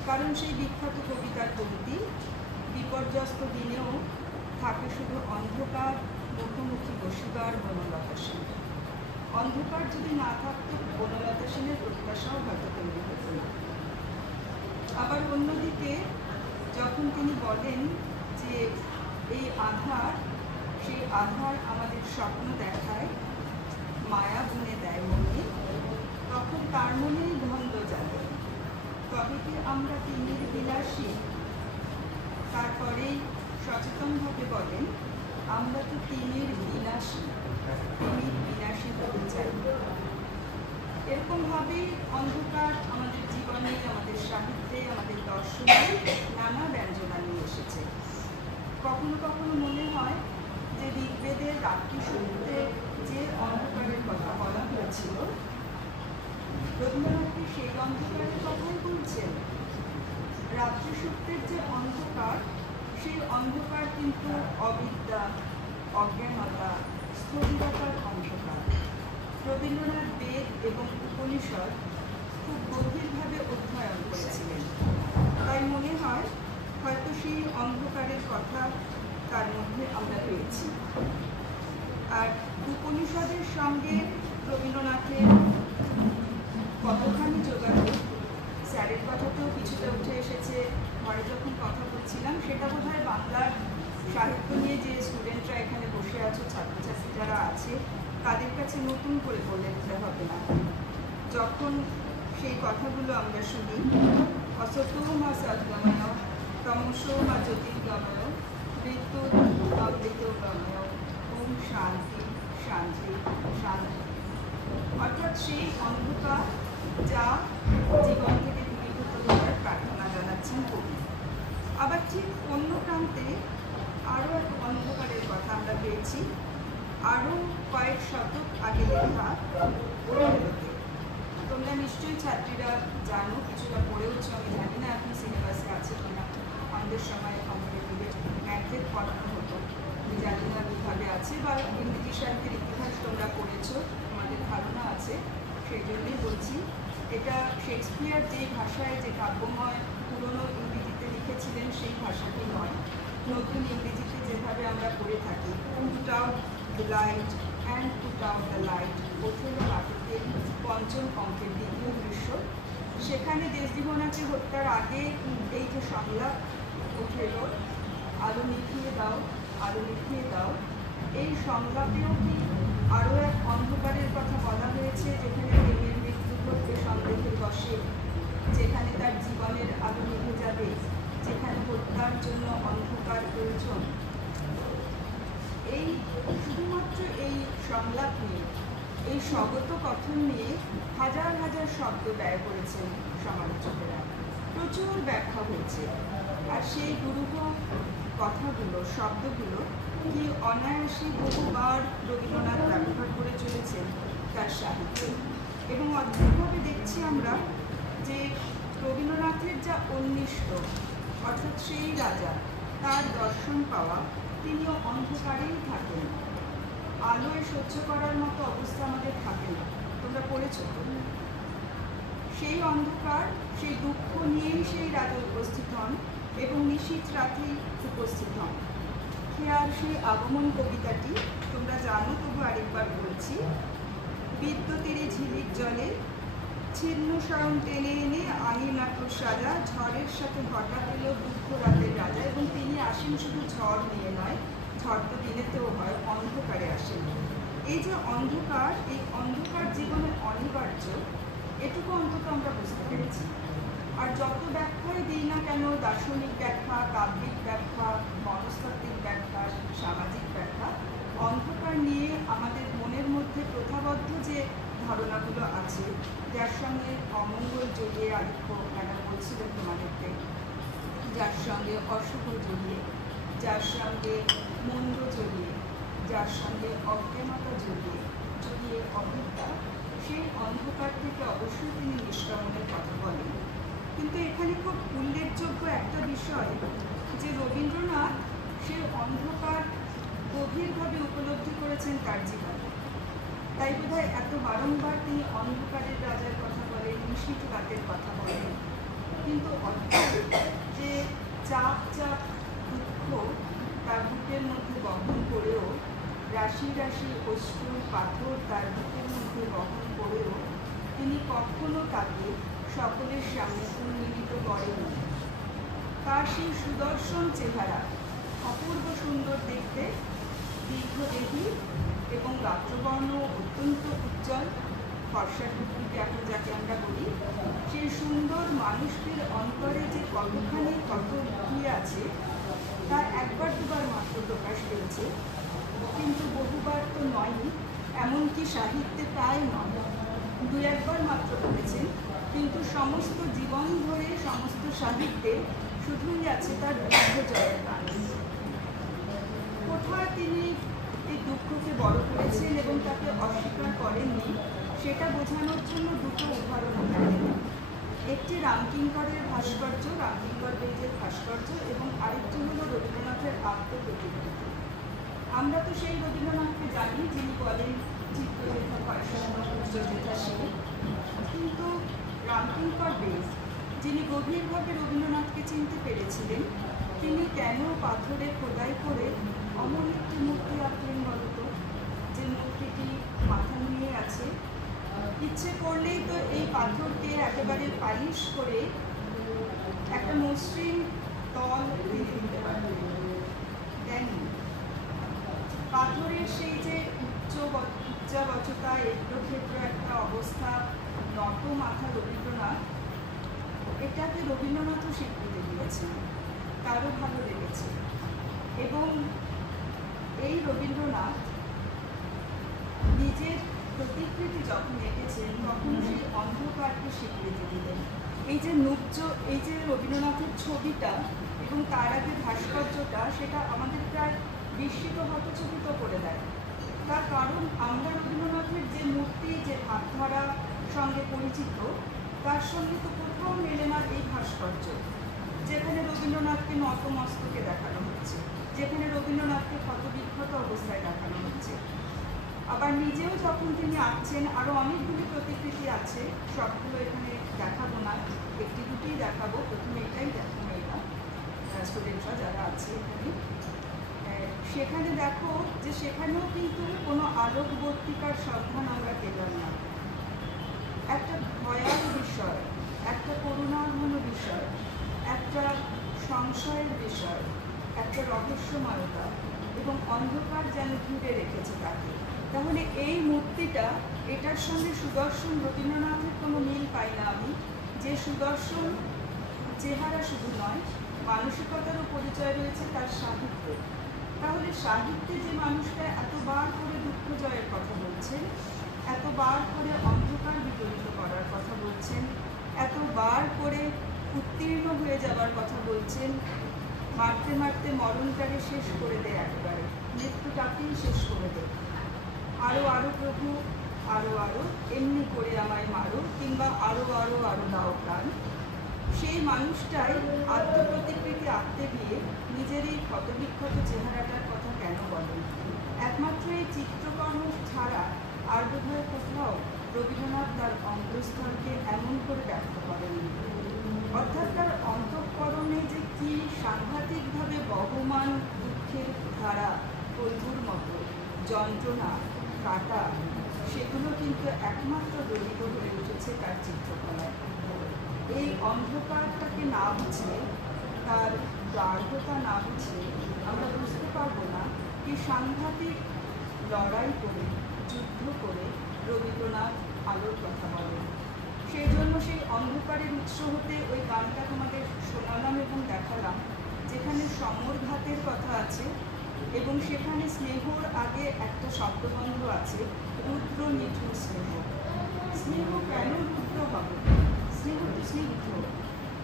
কারণ সেই বিখ্যাত কবিতার পংক্তি, বিপর্যস্ত দিনেও থাকে শুধু অন্ধকার, মুখোমুখি বসিবার বনলতা সেন। অন্ধকার যদি না থাকতো বনলতা সেনের প্রত্যাশাও হয়তো তৈরি হতো না। আবার অন্যদিকে যখন তিনি বলেন যে এই আধার, সেই আধার আমাদের স্বপ্ন দেখায়, মায়া বুনে দেয় মনে, তখন তার মনেই দ্বন্দ্ব জাগে। তবে কি আমরা তিমির বিলাসী? তারপরেই সচেতনভাবে বলেন, আমরা তো তিমির বিলাসী, তিমির বিলাসী হতে চাই। এরকমভাবেই অন্ধকার আমাদের জীবনে, আমাদের সাহিত্যে, আমাদের দর্শনে নানা ব্যঞ্জনা নিয়ে এসেছে। কখনো কখনো মনে হয় যে ঋগ্বেদের রাত্রিসূক্তে যে অন্ধকারের কথা বলা হয়েছিল, রবীন্দ্রনাথ সেই অন্ধকারের কথাই বলছেন। রাত্রিসূক্তের যে অন্ধকার, সেই অন্ধকার কিন্তু অবিদ্যা, অজ্ঞানতা, স্থবিরতার অন্ধকার। রবীন্দ্রনাথ বেদ এবং উপনিষদ খুব গভীরভাবে অধ্যয়ন করেছিলেন। তাই মনে হয় হয়তো সেই অন্ধকারের কথা তার মধ্যে আমরা পেয়েছি। আর উপনিষদের সঙ্গে রবীন্দ্রনাথের কতখানি যোগাযোগ, স্যারের কথাতেও কিছুটা উঠে এসেছে ঘরে যখন কথা বলছিলাম। সেটা বোধহয় বাংলার সাহিত্য নিয়ে যে স্টুডেন্টরা এখানে বসে আছে, ছাত্রছাত্রী যারা আছে, তাদের কাছে নতুন করে বলে দিতে হবে না। যখন সেই কথাগুলো আমরা শুনি, অসতো মা সদ্গময়, তমসো মা জ্যোতির্গময়, মৃত্যু অমৃত গময়, ওম শান্তি শান্তি শান্তি। অর্থাৎ সেই অন্ধকার যা জীবন থেকে দূরীভূত হওয়ার প্রার্থনা জানাচ্ছেন কবি। আবার ঠিক অন্য প্রান্তে আরও এক অন্ধকারের কথা আমরা পেয়েছি, আরও কয়েক শতক আগে লেখা ওলন্ডতে। তোমরা নিশ্চয়ই ছাত্রীরা জানো, কিছুটা পড়েওছো, আমি জানি না এখন সিলেবাসে আছে কিনা। আমাদের সময় কম্পারেটিভে ম্যাথের পড়ানো হতো, আমি জানি না কীভাবে আছে, বা ইংরেজি সাহিত্যের ইতিহাস তোমরা পড়েছো, তোমাদের ধারণা আছে, সেই জন্যই বলছি। এটা শেক্সপিয়ার যে ভাষায়, যে কাব্যময় পুরনো ইংরেজিতে লিখেছিলেন সেই ভাষাটি নয়, নতুন ইংরেজিতে যেভাবে আমরা পড়ে থাকি। Put out the light and put out the light, Othello নাটকের পঞ্চম অঙ্কের দ্বিতীয় দৃশ্য। সেখানে দেশদিগনাকে হত্যার আগে এই যে সংলাপ ওথেলো, আলো নিভিয়ে দাও, আলো নিভিয়ে দাও, এই সংলাপেও কি আরও এক অন্ধকারের কথা বলা হয়েছে, যেখানে প্রেমের মৃত্যু ঘটবে সন্দেহের বশে, যেখানে তার জীবনের আলো নিভে যাবে, যেখানে হত্যার জন্য অন্ধকার প্রয়োজন। এই শুধুমাত্র এই সংলাপ নিয়ে, এই স্বগত কথন নিয়ে হাজার হাজার শব্দ ব্যয় করেছেন সমালোচকেরা, প্রচুর ব্যাখ্যা হয়েছে। আর সেই দুরূহ কথাগুলো, শব্দগুলো কি অনায়াসে বহুবার রবীন্দ্রনাথ ব্যবহার করে চলেছেন তার সাহিত্যে। এবং অদ্ভুতভাবে দেখছি আমরা যে রবীন্দ্রনাথের যা অন্বিষ্ট, অর্থাৎ সেই রাজা, তার দর্শন পাওয়া, তিনিও অন্ধকারেই থাকেন। আলোয় সহ্য করার মতো অবস্থা আমাদের থাকে না, তোমরা পড়েছ তো। সেই অন্ধকার, সেই দুঃখ নিয়েই সেই রাজা উপস্থিত হন এবং নিশীথ রাতেই উপস্থিত হন। খেয়ার সেই আগমন কবিতাটি তোমরা জানো, তবু আরেকবার বলছি। বিদ্যুতের ঝিলিক জলে ছিন্ন শয়ন টেনে এনে আঙিনাটোর সাজা, ঝড়ের সাথে হঠাৎ এলো দুঃখ রাতের রাজা। এবং তিনি আসেন শুধু ঝড় নিয়ে নয়, ঝড় তো দিনেতেও হয়, অন্ধকারে আসেন। এই যে অন্ধকার, এই অন্ধকার জীবনে অনিবার্য, এটুকু অন্তত আমরা বুঝতে পেরেছি। আর যত ব্যাখ্যাই দিই না কেন, দার্শনিক ব্যাখ্যা, কাব্যিক ব্যাখ্যা, মনস্তাত্ত্বিক ব্যাখ্যা, সামাজিক ব্যাখ্যা, অন্ধকার নিয়ে আমাদের মনের মধ্যে প্রথাবদ্ধ যে ধারণাগুলো আছে, যার সঙ্গে অমঙ্গল জড়িয়ে, আদিত্য ম্যাডাম বলছিলেন তোমাদেরকে, যার সঙ্গে অশুভ জড়িয়ে, যার সঙ্গে মন্দ জড়িয়ে, যার সঙ্গে অজ্ঞানতা জড়িয়ে অবিদ্যা, সেই অন্ধকার থেকে অবশ্যই তিনি নিষ্ক্রমণের কথা বলেন। কিন্তু এখানে খুব উল্লেখযোগ্য একটা বিষয়, যে রবীন্দ্রনাথ সেই অন্ধকার গভীরভাবে উপলব্ধি করেছেন তার জীবনে। তাই বোধহয় এত বারংবার তিনি অন্ধকারের রাজার কথা বলেন, নিশীথ রাতের কথা বলেন। কিন্তু অর্থাৎ যে চাপ চাপ দুঃখ তার বুকের মধ্যে বহন করেও, রাশি রাশি অশ্রু পাথর তার বুকের মধ্যে বহন করেও তিনি কখনো তাকে সকলের সামনে উন্মিলিত করেন। তার সেই সুদর্শন চেহারা অপূর্ব সুন্দর দেখতে, দীর্ঘদেহী এবং গাত্রবর্ণ অত্যন্ত উজ্জ্বল, ফর্সা টুকরিতে এখন যাকে আমরা বলি, সেই সুন্দর মানুষটির অন্তরে যে কতখানি কত লুকিয়ে আছে তা একবার দুবার মাত্র প্রকাশ পেয়েছে, কিন্তু বহুবার তো নয়ই, এমনকি সাহিত্যে প্রায় নয়, দু একবার মাত্র বলেছেন। কিন্তু সমস্ত জীবন ধরে সমস্ত সাহিত্যে শুধুই আছে তার দুঃখ জয়ের গান। কোথায় তিনি এই দুঃখকে বড় করেছেন এবং তাকে অস্বীকার করেননি সেটা বোঝানোর জন্য দুটো উদাহরণ থাকে। একটি রামকিঙ্করের ভাস্কর্য, রামকিঙ্কর বেইজের ভাস্কর্য, এবং আরেকটি হলো রবীন্দ্রনাথের আত্মপ্রতিকৃতি। আমরা তো সেই রবীন্দ্রনাথকে জানি যিনি বলেন চিত্রলেখা পয়সাশীল, কিন্তু রামকিঙ্কর বেইজ যিনি গভীরভাবে রবীন্দ্রনাথকে চিনতে পেরেছিলেন, তিনি কেন পাথরে খোদাই করে অমন একটি মূর্তি আঁকলেন বলতো, যে মূর্তিটি মাথা নিয়ে আছে। ইচ্ছে করলেই তো এই পাথরকে একেবারে পালিশ করে একটা মসৃণ তল দিয়ে দিতে পারবে, দেননি। পাথরের সেই যে উচ্চাবচতা, এগ্রক্ষেত্র একটা অবস্থা, নত মাথা রবীন্দ্রনাথ, এটাকে রবীন্দ্রনাথও স্বীকৃতি দিয়েছেন, তারও ভালো লেগেছে। এবং এই রবীন্দ্রনাথ নিজের প্রতিকৃতি যখন এঁকেছেন তখন সেই অন্ধকারকে স্বীকৃতি দিলেন। এই যে এই যে রবীন্দ্রনাথের ছবিটা এবং তার আগে ভাস্কর্যটা, সেটা আমাদের প্রায় বিস্মিত হতচকিত করে দেয়। তার কারণ আমরা রবীন্দ্রনাথের যে মূর্তি, যে ভাবধারা সঙ্গে পরিচিত, তার সঙ্গে তো কোথাও মেলে না এই ভাস্কর্য, যেখানে রবীন্দ্রনাথকে নতমস্তকে দেখানো হচ্ছে, যেখানে রবীন্দ্রনাথকে ক্ষতবিক্ষত অবস্থায় দেখানো হচ্ছে। আবার নিজেও যখন তিনি আঁকছেন, আরও অনেকগুলি প্রতিকৃতি আছে, সবগুলো এখানে দেখাবো না, একটি দুটিই দেখাবো। প্রথমে এটাই দেখাবো, এটা স্টুডেন্টরা যারা আছে এখানে, সেখানে দেখো যে সেখানেও কিন্তু কোনো আলোকবর্তিকার সন্ধান আমরা পেলাম না। একটা ভয়াল বিষয়, একটা করুণাঘন বিষয়, একটা সংশয়ের বিষয়, একটা রহস্যময়তা এবং অন্ধকার যেন ঘিরে রেখেছে তাকে। তাহলে এই মূর্তিটা, এটার সঙ্গে সুদর্শন রবীন্দ্রনাথের কোনো মিল পাই না আমি, যে সুদর্শন চেহারা শুধু নয়, মানসিকতারও পরিচয় রয়েছে তার সাহিত্যে। তাহলে সাহিত্যে যে মানুষটা এতবার করে দুঃখ জয়ের কথা বলছেন, এতবার করে অন্ধকার বিতরিত করার কথা বলছেন, এতবার করে উত্তীর্ণ হয়ে যাবার কথা বলছেন, মারতে মারতে মরণটাকে শেষ করে দেয়, একেবারে মৃত্যুটাকেই শেষ করে দেয়, আরও আরও প্রভু, আরও আরও এমনি করে আমায় মারো, কিংবা আরও আরও আরও দাও প্রাণ। সেই মানুষটাই আত্মপ্রতিকৃতি আঁকতে গিয়ে নিজের এই ক্ষতবিক্ষত চেহারাটার কথা কেন বলেন? একমাত্র এই চিত্রকর্ম ছাড়া আর বোধহয় কোথাও রবীন্দ্রনাথ তার অন্তঃস্থলকে এমন করে ব্যক্ত করেননি। অর্থাৎ তার অন্তঃকরণে যে কি সাংঘাতিকভাবে বহমান দুঃখের ধারা, কলবুর মতো যন্ত্রণা, কাটা, সেগুলো কিন্তু একমাত্র জড়িত হয়ে উঠেছে তার চিত্রকলায়। এই অন্ধকারটাকে না বুঝলে, তার গাঢ়তা না বুঝলে আমরা বুঝতে পারবো না কি সাংঘাতিক লড়াই করে, যুদ্ধ করে রবীন্দ্রনাথ আলোর কথা বলেন। সেই জন্য সেই অন্ধকারের উৎস হতে ওই গানটা তোমাদের শোনালাম এবং দেখালাম, যেখানে সমরঘাতের কথা আছে এবং সেখানে স্নেহর আগে একটা শব্দবন্ধ আছে, রুদ্র নিঠুর স্নেহ। স্নেহ কেন রুদ্র হবে? স্নেহ তো স্নিগ্ধ।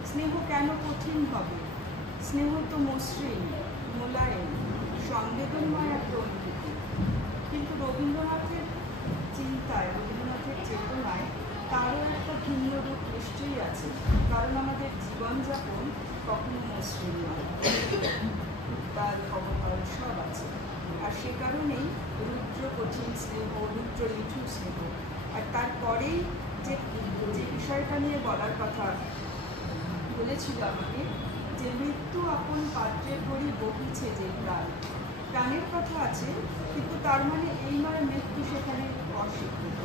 স্নেহ কেন কঠিন হবে? স্নেহ তো মসৃণ, মোলায়েম, সংবেদনময় একটা অনুভূতি। কিন্তু রবীন্দ্রনাথের চিন্তায়, রবীন্দ্রনাথের চেতনায় তারও একটা ভিন্ন রূপ নিশ্চয়ই আছে, কারণ আমাদের জীবনযাপন কখনো মসৃণ নয়, তার অবকাল সব আছে। আর সে কারণেই রুদ্র কঠিন স্নেহ, রুদ্র নিঠুর স্নেহ। আর তারপরেই যে যে বিষয়টা নিয়ে বলার কথা বলেছিল আমাকে, যে মৃত্যু আপন পাত্রের করি বহিছে যে প্রাণ। প্রাণের কথা আছে, কিন্তু তার মানে এই নয় মৃত্যু সেখানে অস্বীকৃত।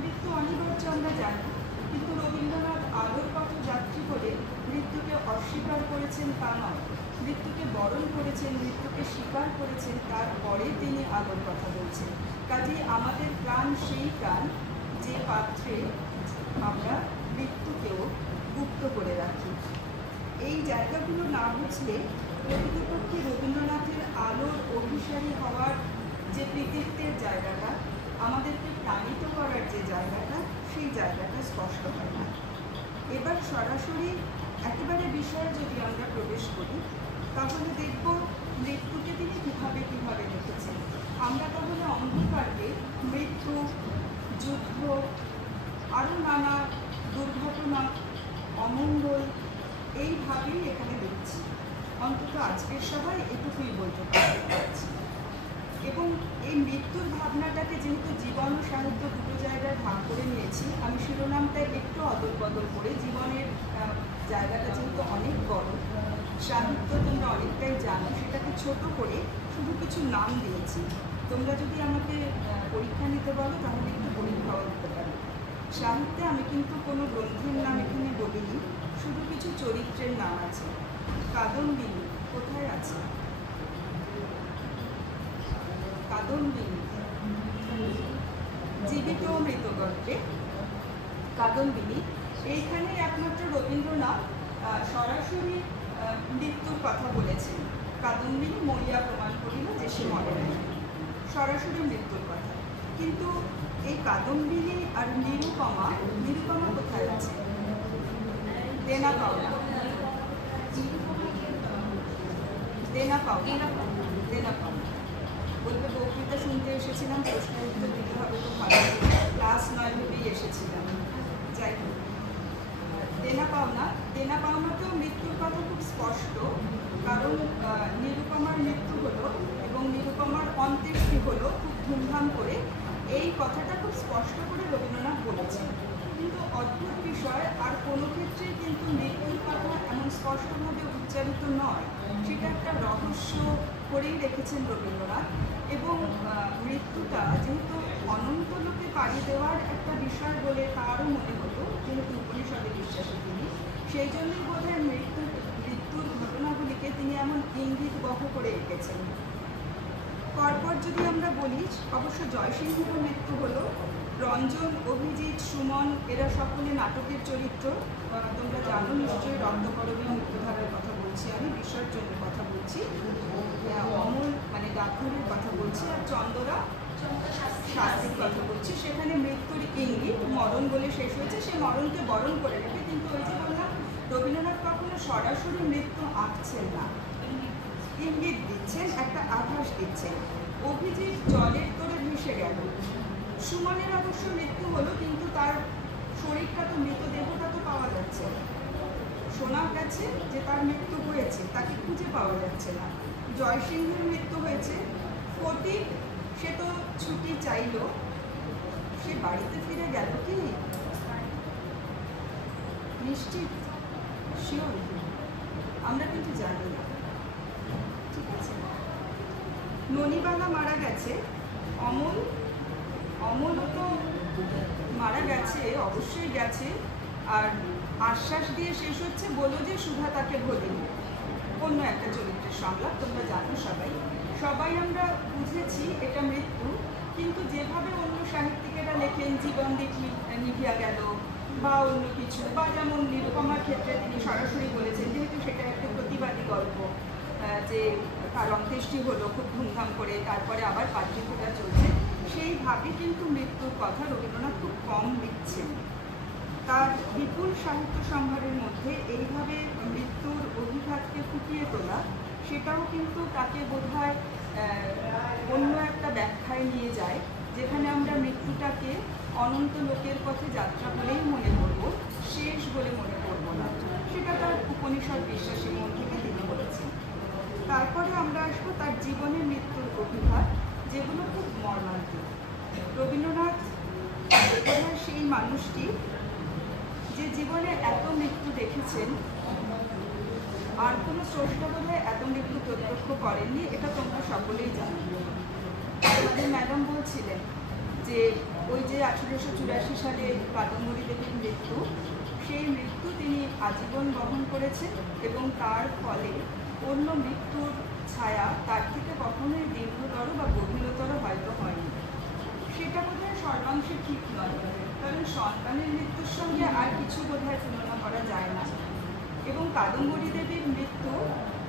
মৃত্যু অনিবার্য আমরা জানি, কিন্তু রবীন্দ্রনাথ আলোর পথযাত্রী করে মৃত্যুকে অস্বীকার করেছেন তা নয়, মৃত্যুকে বরণ করেছেন, মৃত্যুকে স্বীকার করেছেন, তারপরে তিনি আলোর কথা বলছেন। কাজেই আমাদের প্রাণ সেই প্রাণ যে পাত্রে আমরা মৃত্যুকেও গুপ্ত করে রাখি। এই জায়গাগুলো না বুঝলে প্রকৃতপক্ষে রবীন্দ্রনাথের আলোর অভিসারী হওয়ার যে কৃতিত্বের জায়গাটা, আমাদেরকে প্রাণিত করার যে জায়গাটা, সেই জায়গাটা স্পষ্ট হয় না। এবার সরাসরি একেবারে বিষয়ে যদি আমরা প্রবেশ করি, তাহলে দেখব মৃত্যুকে তিনি কীভাবে দেখেছেন। আমরা তাহলে অন্ধকারকে মৃত্যু, যুদ্ধ, আরও নানা দুর্ঘটনা, অমঙ্গল এইভাবেই এখানে দেখছি। অন্তত আজকের সবাই এটুকুই বলতে পারছি। এবং এই মৃত্যুর ভাবনাটাকে যেহেতু জীবন ও সাহিত্য দুটো জায়গায় ভাগ করে নিয়েছি, আমি শিরোনামটা একটু অদল বদল করে, জীবনের জায়গাটা যেহেতু অনেক বড়, সাহিত্য তোমরা অনেকটাই জানো, সেটাকে ছোট করে শুধু কিছু নাম দিয়েছি। তোমরা যদি আমাকে পরীক্ষা নিতে বলো তাহলে একটু পরীক্ষাও দিতে পারি। সাহিত্যে আমি কিন্তু কোনো গ্রন্থের নাম এখানে বলিনি, শুধু কিছু চরিত্রের নাম আছে। কাদম্বিনী কোথায় আছে? কাদম্বিনী জীবিত ও মৃত গল্পে কাদম্বিনী, এইখানে একমাত্র রবীন্দ্রনাথ সরাসরি মৃত্যুর কথা বলেছেন। কাদম্বিনী মরিয়া প্রমাণ করিল যে সে মরে নাই, সরাসরি মৃত্যুর কথা। কিন্তু এই কাদম্বিনী আর নিরুপমা, নিরুপমা কোথায় আছে? দেনা পাওনা, দেনা পাওনা, দেনা পাওনা। বলবে বক্তৃতা শুনতে এসেছিলাম, প্রশ্নের উত্তর দিতে হবে, তো ভালো ক্লাস 9 ভেবেই এসেছিলাম। যাই হোক, দেনা পাওনা, দেনা পাওনাতেও মৃত্যুর কথা খুব স্পষ্ট, কারণ নিরুপমার মৃত্যু হলো এবং নিরুপমার অন্ত্যেষ্টি হলো খুব ধুমধাম করে। এই কথাটা খুব স্পষ্ট করে রবীন্দ্রনাথ বলেছেন। কিন্তু অদ্ভুত বিষয়, আর কোনো ক্ষেত্রেই কিন্তু মৃত্যুর কথা এমন স্পষ্টভাবে উচ্চারিত নয়, সেটা একটা রহস্য করেই রেখেছেন রবীন্দ্রনাথ। এবং মৃত্যুটা যেহেতু অনন্ত লোকে পাড়ি দেওয়ার একটা বিষয় বলে তারও মনে হতো, যেহেতু উপনিষদে বিশ্বাসী তিনি, সেই জন্যই বোধহয় মৃত্যুর ঘটনাগুলিকে তিনি এমন ইঙ্গিতবহ করে এঁকেছেন। পরপর যদি আমরা বলি, অবশ্য জয়সিংহের মৃত্যু হলো। রঞ্জন, অভিজিৎ, সুমন এরা সকলে নাটকের চরিত্র। তোমরা জানো নিশ্চয়ই, রক্তকরবী মুক্তধারার কথা বলছি আমি, বিসর্জনের কথা বলছি, অমল মানে ডাক্তারের কথা বলছি, আর চন্দরা শাস্ত্রীর কথা বলছি। সেখানে মৃত্যুর ইঙ্গিত, মরণ বলে শেষ হয়েছে, সে মরণকে বরণ করে রেখে। কিন্তু ওই যে বললাম, রবীন্দ্রনাথ কখনো সরাসরি মৃত্যু আঁকছেন না, ইঙ্গিত দিচ্ছেন, একটা আভাস দিচ্ছেন। অভিজিৎ জলের তোরে ভেসে গেল। সুমনের অবশ্য মৃত্যু হলো, কিন্তু তার শরীরটা তো, মৃতদেহটা তো পাওয়া যাচ্ছে না। শোনা গেছে যে তার মৃত্যু হয়েছে, তাকে খুঁজে পাওয়া যাচ্ছে না। জয়সিংহের মৃত্যু হয়েছে। ফটিক, সে তো ছুটি চাইল, সে বাড়িতে ফিরে গেল কি নিশ্চিত? শিওর আমরা কিন্তু জানি না। ঠিক আছে, ননিবালা মারা গেছে। অমলও তো মারা গেছে, অবশ্যই গেছে। আর আশ্বাস দিয়ে শেষ হচ্ছে, বলো যে সুধা তাকে ভোলেনি। অন্য একটা চরিত্রের সংলাপ, তোমরা জানো সবাই আমরা বুঝেছি এটা মৃত্যু। কিন্তু যেভাবে অন্য সাহিত্যিকেরা লেখেন, জীবন দেখি নিভিয়া গেল বা অন্য কিছু, বা যেমন নিরুপমার ক্ষেত্রে তিনি সরাসরি বলেছেন, যেহেতু সেটা একটা প্রতিবাদী গল্প, যে তার অন্ত্যেষ্টি হলো খুব ধুমধাম করে, তারপরে আবার পাঠ্যিকতা চলছে, সেইভাবে কিন্তু মৃত্যুর কথা রবীন্দ্রনাথ খুব কম লিখছেন। তার বিপুল সাহিত্য সম্ভারের মধ্যে এইভাবে মৃত্যুর অভিঘাতকে ফুটিয়ে তোলা, সেটাও কিন্তু তাকে বোধহয় অন্য একটা ব্যাখ্যায় নিয়ে যায়, যেখানে আমরা মৃত্যুটাকে অনন্ত লোকের পথে যাত্রা বলেই মনে করব, শেষ বলে মনে করব না। সেটা তার উপনিষদ বিশ্বাসের মন থেকে তিনি বলেছেন। তারপরে আমরা আসবো তার জীবনে মৃত্যুর অভিঘাত, যেগুলো খুব মর্মান্তিক। রবীন্দ্রনাথ সেই মানুষটি যে জীবনে এত মৃত্যু দেখেছেন, আর কোনো স্রষ্টা বোধহয় এত মৃত্যু প্রত্যক্ষ করেননি, এটা তোমরা সকলেই জানো। আমাদের ম্যাডাম বলছিলেন যে ওই যে 1884 সালে কাদম্বরী দেবীর মৃত্যু, সেই মৃত্যু তিনি আজীবন বহন করেছেন এবং তার ফলে অন্য মৃত্যুর ছায়া তার থেকে কখনোই দীর্ঘতর বা গভীরতর হয়তো হয়নি। সেটা বোধহয় সর্বাংশে ঠিক নয়, কারণ সন্তানের মৃত্যুর সঙ্গে আর কিছু বোধহয় তুলনা করা যায় না। এবং কাদম্বরী দেবীর মৃত্যু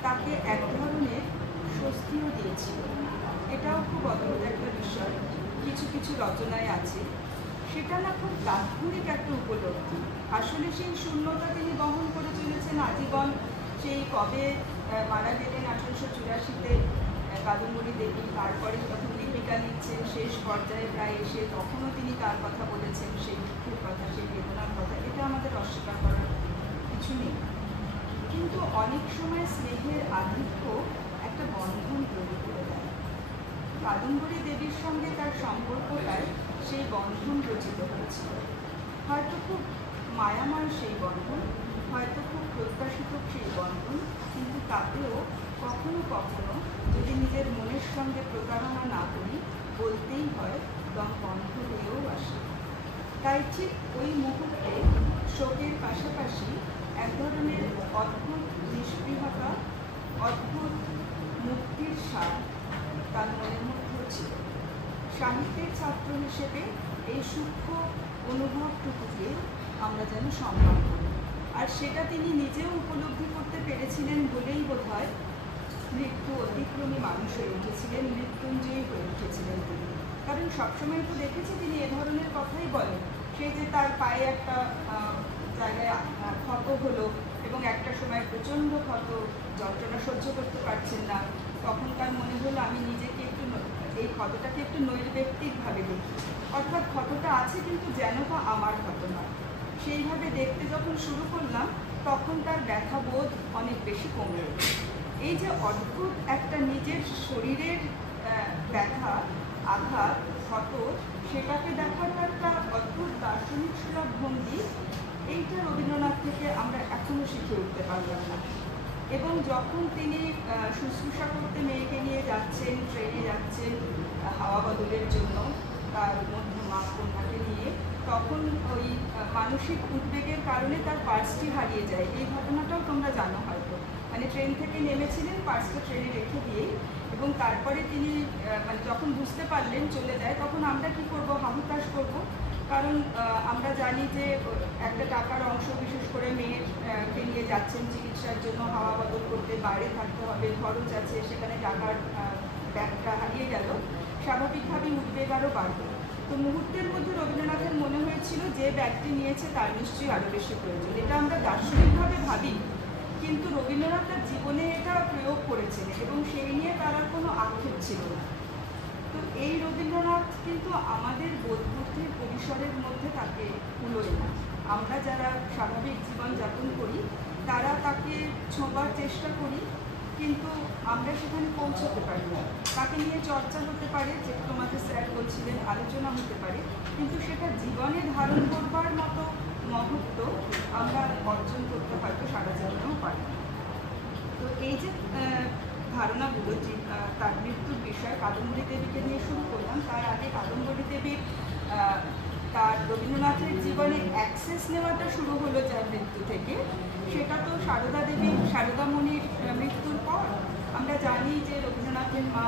তাকে এক ধরনের স্বস্তিও দিয়েছিল। এটাও খুব অদ্ভুত একটা বিষয়, কিছু কিছু রচনায় আছে। সেটা না খুব তাৎক্ষণিক একটা উপলব্ধি। আসলে সেই শূন্যতা তিনি বহন করে চলেছেন আজীবন। সেই কবে মারা গেলেন 1884-তে কাদম্বরী দেবী, তারপরে যখন লিপিকা লিখছেন শেষ পর্যায়ে প্রায় এসে, তখনও তিনি তার কথা বলেছেন, সেই দুঃখের কথা, সেই বেদনার কথা। এটা আমাদের অস্বীকার করার কিছু নেই। কিন্তু অনেক সময় স্নেহের আধিক্য একটা বন্ধন তৈরি করে দেয়। কাদম্বরী দেবীর সঙ্গে তার সম্পর্কটায় সেই বন্ধন রচিত হয়েছিল। হয়তো খুব মায়াময় সেই বন্ধন, হয়তো খুব প্রত্যাশিত সেই বন্ধন, কিন্তু তাতেও কখনো কখনো যদি নিজের মনের সঙ্গে প্রতারণা না করি, বলতেই হয় দম বন্ধ হয়েও আসে। তাই ঠিক ওই মুহূর্তে শোকের পাশাপাশি এক ধরনের অদ্ভুত নিষ্পৃহতা, অদ্ভুত মুক্তির স্বাদ তার মনের মধ্যেও ছিল। সাহিত্যের ছাত্র হিসেবে এই সূক্ষ্ম অনুভবটুকুকে আমরা যেন সম্মান করি, আর সেটা তিনি নিজেও উপলব্ধি করতে পেরেছিলেন বলেই বোধহয় মৃত্যু অতিক্রমী মানুষ হয়ে উঠেছিলেন, মৃত্যুঞ্জয়ী হয়ে উঠেছিলেন তিনি। কারণ সবসময় তো দেখেছি তিনি এ ধরনের কথাই বলেন। সেই যে তার পায়ে একটা জায়গায় ক্ষত হলো এবং একটা সময় প্রচণ্ড ক্ষত, যন্ত্রণা সহ্য করতে পারছেন না, তখন তার মনে হলো আমি নিজেকে একটু এই ক্ষতটাকে একটু নৈর্ব্যক্তিকভাবে দেখি, অর্থাৎ ক্ষতটা আছে কিন্তু যেন তা আমার ক্ষত নয়। সেইভাবে দেখতে যখন শুরু করলাম, তখন তার ব্যথা বোধ অনেক বেশি কমে গেল। এই যে অদ্ভুত একটা নিজের শরীরের ব্যথা, আঘাত, ক্ষত, সেটাকে দেখার একটা অদ্ভুত দার্শনিক সুলভ ভঙ্গি, এইটা রবীন্দ্রনাথ থেকে আমরা এখনও শিখে উঠতে পারলাম না। এবং যখন তিনি শুশ্রূষা করতে মেয়েকে নিয়ে যাচ্ছেন, ট্রেনে যাচ্ছেন হাওয়া বদলের জন্য তার মধ্যমা কন্যাকে নিয়ে, তখন ওই মানসিক উদ্বেগের কারণে তার পার্সটি হারিয়ে যায়। এই ঘটনাটাও তোমরা জানো হয়তো। মানে ট্রেন থেকে নেমেছিলেন, পার্সটা ট্রেনে রেখে দিয়েই, এবং তারপরে তিনি মানে যখন বুঝতে পারলেন চলে যায়, তখন আমরা কি করব, হাহুতাশ করব। কারণ আমরা জানি যে একটা টাকার অংশ, বিশেষ করে মেয়েকে নিয়ে যাচ্ছেন চিকিৎসার জন্য, হাওয়া বদল করতে বাইরে থাকতে হবে, খরচ আছে, সেখানে টাকার ব্যাগটা হারিয়ে গেল, স্বাভাবিকভাবেই উদ্বেগ আরও বাড়বে। তো মুহূর্তের মধ্যে রবীন্দ্রনাথের মনে হয়েছিল যে ব্যাগটি নিয়েছে তার নিশ্চয়ই আরও বেশি প্রয়োজন। এটা আমরা দার্শনিকভাবে ভাবি, কিন্তু রবীন্দ্রনাথ তার জীবনে এটা প্রয়োগ করেছেন এবং সেই নিয়ে তার আর কোনো আক্ষেপ ছিল না। তো এই রবীন্দ্রনাথ কিন্তু আমাদের বোধবুদ্ধির পরিসরের মধ্যে তাকে কুলোয় না। আমরা যারা স্বাভাবিক জীবনযাপন করি তারা তাকে ছোঁবার চেষ্টা করি, কিন্তু আমরা সেখানে পৌঁছতে পারি না। তাকে নিয়ে চর্চা হতে পারে, যে তোমাদের স্যার বলছিলেন, আলোচনা হতে পারে, কিন্তু সেটা জীবনে ধারণ করবার মতো মহত্ব আমরা অর্জন করতে হয়তো সারা জীবনেও পারি। তো এই যে ধারণাগুলো, যে তার মৃত্যুর বিষয়ে কাদম্বরী দেবীকে নিয়ে শুরু করলাম, তার আগে কাদম্বরী দেবীর তার রবীন্দ্রনাথের জীবনে অ্যাক্সেস নেওয়াটা শুরু হলো যার মৃত্যু থেকে, সেটা তো সারদামণির মৃত্যুর পর। আমরা জানি যে রবীন্দ্রনাথের মা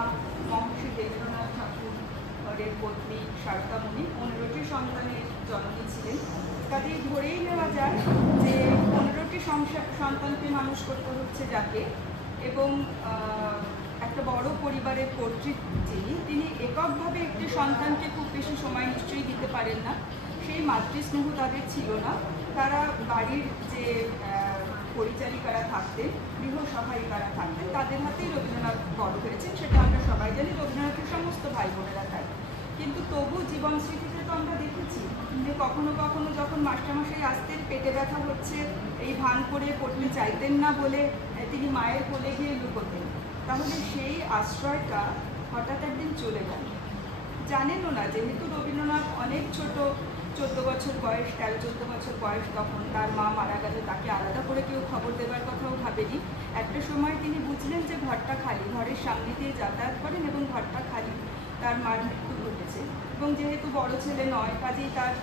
মহর্ষি দেবেন্দ্রনাথ ঠাকুরের পত্নী সারদামণি 15টি সন্তানের জননী ছিলেন। কাজেই ধরেই নেওয়া যায় যে 15টি সন্তানকে মানুষ করতে হচ্ছে যাকে, এবং একটা বড় পরিবারের কর্তৃক তিনি এককভাবে একটি সন্তানকে খুব বেশি সময় নিশ্চয়ই দিতে পারেন না। সেই মাতৃস্নেহ তাদের ছিল না। তারা বাড়ির যে পরিচারিকারা থাকতেন, গৃহ সহায়িকারা থাকতেন, তাদের হাতেই রবীন্দ্রনাথ বড় হয়েছেন, সেটা আমরা সবাই জানি। রবীন্দ্রনাথের সমস্ত ভাই বোনেরা তাই। কিন্তু তবু জীবন স্মৃতিতে তো আমরা দেখেছি যে কখনো কখনো যখন মাস্টারমশাই আসতেন, পেটে ব্যথা হচ্ছে, এই ভান করে পড়তে চাইতেন না বলে তিনি মায়ের কোলে গিয়ে লুকোতেন। তাহলে সেই আশ্রয়টা হঠাৎ একদিন চলে গেল। জানেনও না, যেহেতু রবীন্দ্রনাথ অনেক ছোট, 14 বছর বয়স, 13-14 বছর বয়স তখন, তার মা মারা গেল, তাকে আলাদা করে কেউ খবর দেবার কথাও ভাবেনি। একটা সময় তিনি বুঝলেন যে ঘরটা খালি, ঘরের সামনে দিয়ে যাতায়াত করেন এবং ঘরটা খালি, তার মার মৃত্যু ঘটেছে। এবং যেহেতু বড় ছেলে নয়, কাজেই তার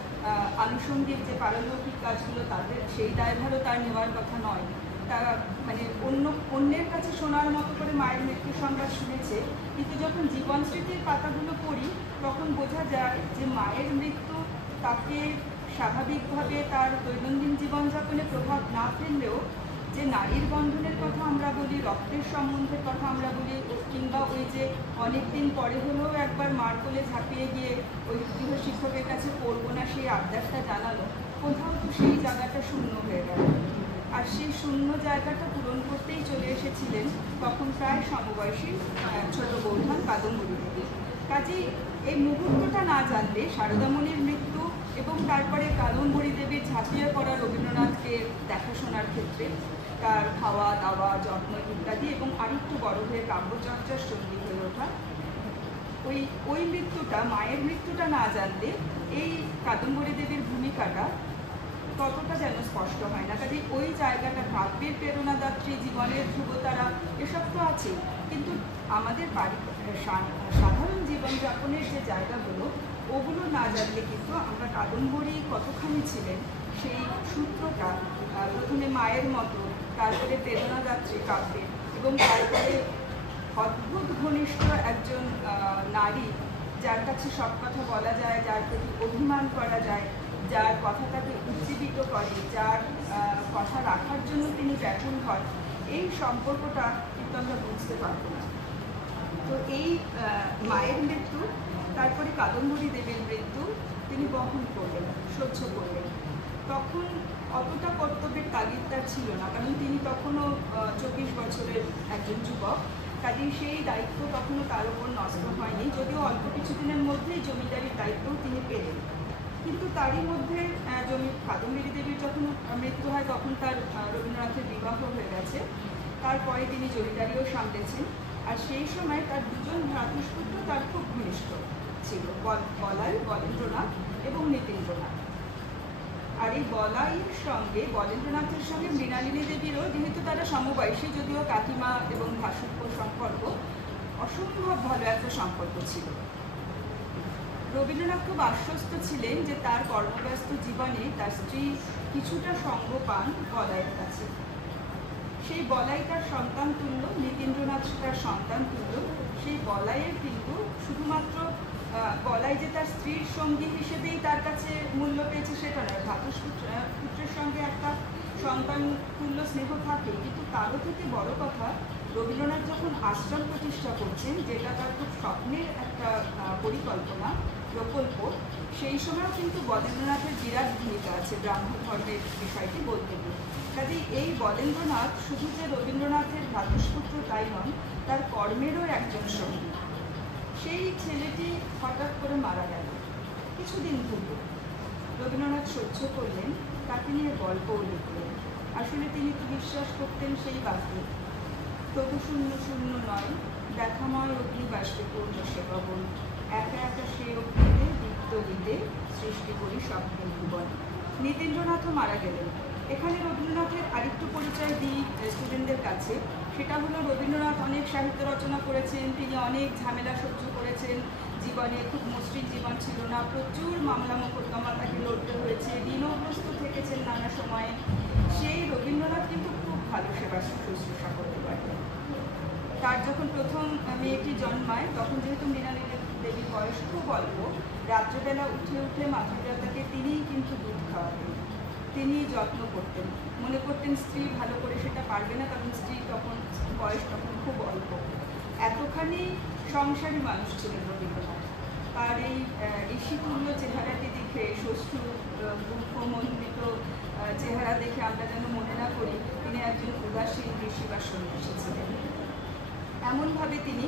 আনুষঙ্গিক যে পারলৌকিক কাজগুলো তাদের সেই দায়ভারও তার নেওয়ার কথা নয়। তারা মানে অন্যের কাছে শোনার মতো করে মায়ের মৃত্যুর সংবাদ শুনেছে, কিন্তু যখন জীবন স্মৃতির পাতাগুলো পড়ি তখন বোঝা যায় যে মায়ের মৃত্যু তাকে স্বাভাবিকভাবে তার দৈনন্দিন জীবনযাপনে প্রভাব না ফেললেও যে নারীর বন্ধনের কথা আমরা বলি, রক্তের সম্বন্ধের কথা আমরা বলি, কিংবা ওই যে অনেকদিন পরে হলেও একবার মার কোলে ঝাঁপিয়ে গিয়ে ওই গৃহ শিক্ষকের কাছে পড়বো না সেই আবদারটা জানালো, কোথাও তো সেই জায়গাটা শূন্য হয়ে গেল। আর সেই শূন্য জায়গাটা পূরণ করতেই চলে এসেছিলেন তখন প্রায় সমবয়সী ছোট বৌঠান কাদম্বরী দেবী। কাজেই এই মুহূর্তটা না জানলে শারদামণির মৃত্যু এবং তারপরে কাদম্বরী দেবীর ঝাঁপিয়ে পড়া রবীন্দ্রনাথকে দেখাশোনার ক্ষেত্রে তার খাওয়া দাওয়া, যত্ন ইত্যাদি, এবং আরেকটু বড় হয়ে কাব্যচর্চার সঙ্গী হয়ে ওঠা, ওই মৃত্যুটা, মায়ের মৃত্যুটা না জানলে এই কাদম্বরী দেবীর ভূমিকাটা ততটা যেন স্পষ্ট হয় না। কাজে ওই জায়গাটা, কাব্যের প্রেরণাদাত্রী, জীবনের ধ্রুবতারা, এসব তো আছে, কিন্তু আমাদের সাধারণ জীবনযাপনের যে জায়গাগুলো, ওগুলো না জানলে কিন্তু আমরা কাদম্বরী কতখানি ছিলেন সেই সূত্রটা প্রথমে মায়ের মতো, তারপরে প্রেরণাদাত্রী কাব্যের, এবং তারপরে অদ্ভুত ঘনিষ্ঠ একজন নারী, যার কাছে সব কথা বলা যায়, যার প্রতি অভিমান করা যায়, যার কথাটাকে উজ্জীবিত করে, যার কথা রাখার জন্য তিনি ব্যাকুল হন, এই সম্পর্কটা কিন্তু আমরা বুঝতে পারবো না। তো এই মায়ের মৃত্যু, তারপরে কাদম্বরী দেবীর মৃত্যু তিনি বহন করলেন, সহ্য করলেন। তখন অতটা কর্তব্যের তাগিদ তার ছিল না, কারণ তিনি তখনও 24 বছরের একজন যুবক, কাজেই সেই দায়িত্ব তখনও তার উপর নষ্ট হয়নি, যদিও অল্প কিছুদিনের মধ্যেই জমিদারির দায়িত্বও তিনি পেলেন। কিন্তু তারই মধ্যে কাদম্বরী দেবীর যখন মৃত্যু হয় তখন তার রবীন্দ্রনাথের বিবাহ হয়ে গেছে, তারপরে তিনি জমিদারিও সামলেছেন। আর সেই সময় তার দুজন ভ্রাতুষ্পুত্র তার খুব ঘনিষ্ঠ ছিল, বলাই, বলেন্দ্রনাথ এবং নীতিন্দ্রনাথ। আর এই বলাইয়ের সঙ্গে, বলেন্দ্রনাথের সঙ্গে মৃণালিনী দেবীরও, যেহেতু তারা সমবয়সী, যদিও কাকিমা এবং ভাসুর সম্পর্ক, অসম্ভব ভালো একটা সম্পর্ক ছিল। রবীন্দ্রনাথ খুব আশ্বস্ত ছিলেন যে তার কর্মব্যস্ত জীবনে তার স্ত্রী কিছুটা সঙ্গ পান বলাইয়ের কাছে। সেই বলাই তার সন্তান তুল্য, নীতিন্দ্রনাথ তার সন্তান তুল্য। সেই বলাইয়ের কিন্তু শুধুমাত্র বলাই যে তার স্ত্রীর সঙ্গী হিসেবেই তার কাছে মূল্য পেয়েছে সেটা নয়, পুত্রের সঙ্গে একটা সন্তান তুল্য স্নেহ থাকে, কিন্তু তারও থেকে বড় কথা, রবীন্দ্রনাথ যখন আশ্রম প্রতিষ্ঠা করছেন, যেটা তার খুব স্বপ্নের একটা পরিকল্পনা, প্রকল্প, সেই সময়ও কিন্তু বলেন্দ্রনাথের বিরাট ভূমিকা আছে ব্রাহ্ম ধর্মের বিষয়টি বলতে গিয়ে। কাজেই এই বলেন্দ্রনাথ শুধু যে রবীন্দ্রনাথের ভ্রাতুষ্পুত্র তাই নন, তার কর্মেরও একজন সঙ্গী। সেই ছেলেটি হঠাৎ করে মারা গেল কিছুদিন পূর্বে। রবীন্দ্রনাথ সহ্য করলেন, তাকে নিয়ে গল্পও লিখলেন। আসলে তিনি তো বিশ্বাস করতেন সেই বাক্যে, তবু শূন্য শূন্য নয়, দেখাময় অগ্নিবাষ্পে পূর্ণ সে গগন, একা একা সে অগ্নিতে দীপ্ত দিতে সৃষ্টি করি স্বপ্নের ভুবন। নীতিন্দ্রনাথও মারা গেলেন। এখানে রবীন্দ্রনাথের আরেকটু পরিচয় দিই স্টুডেন্টদের কাছে, সেটা হলো রবীন্দ্রনাথ অনেক সাহিত্য রচনা করেছেন, তিনি অনেক ঝামেলা সহ্য করেছেন, জীবনে খুব মসৃণ জীবন ছিল না, প্রচুর মামলা মোকদ্দমা তাকে লড়তে হয়েছে, ঋণগ্রস্ত থেকেছেন নানা সময়ে। সেই রবীন্দ্রনাথ কিন্তু খুব ভালো সেবা শুশ্রূষা করতে পারতেন। তার যখন প্রথম মেয়েটি জন্মায়, তখন যেহেতু মৃণালিনী দেবীর বয়স খুব অল্প, রাত্রেবেলা উঠে উঠে মাতৃলতাকে তিনিই কিন্তু দুধ খাওয়াতেন, তিনি যত্ন করতেন। মনে করতেন স্ত্রী ভালো করে সেটা পারবে না, কারণ স্ত্রী তখন বয়স তখন খুব অল্প। এতখানি সংসারী মানুষ ছিলেন রবীন্দ্রনাথ। তার এই ঋষিতুল্য চেহারাটি দেখে, শ্বশ্রু মুখমণ্ডিত চেহারা দেখে আমরা যেন মনে না করি তিনি একজন উদাসীন ঋষি বা সন্ন্যাসী ছিলেন। এমনভাবে তিনি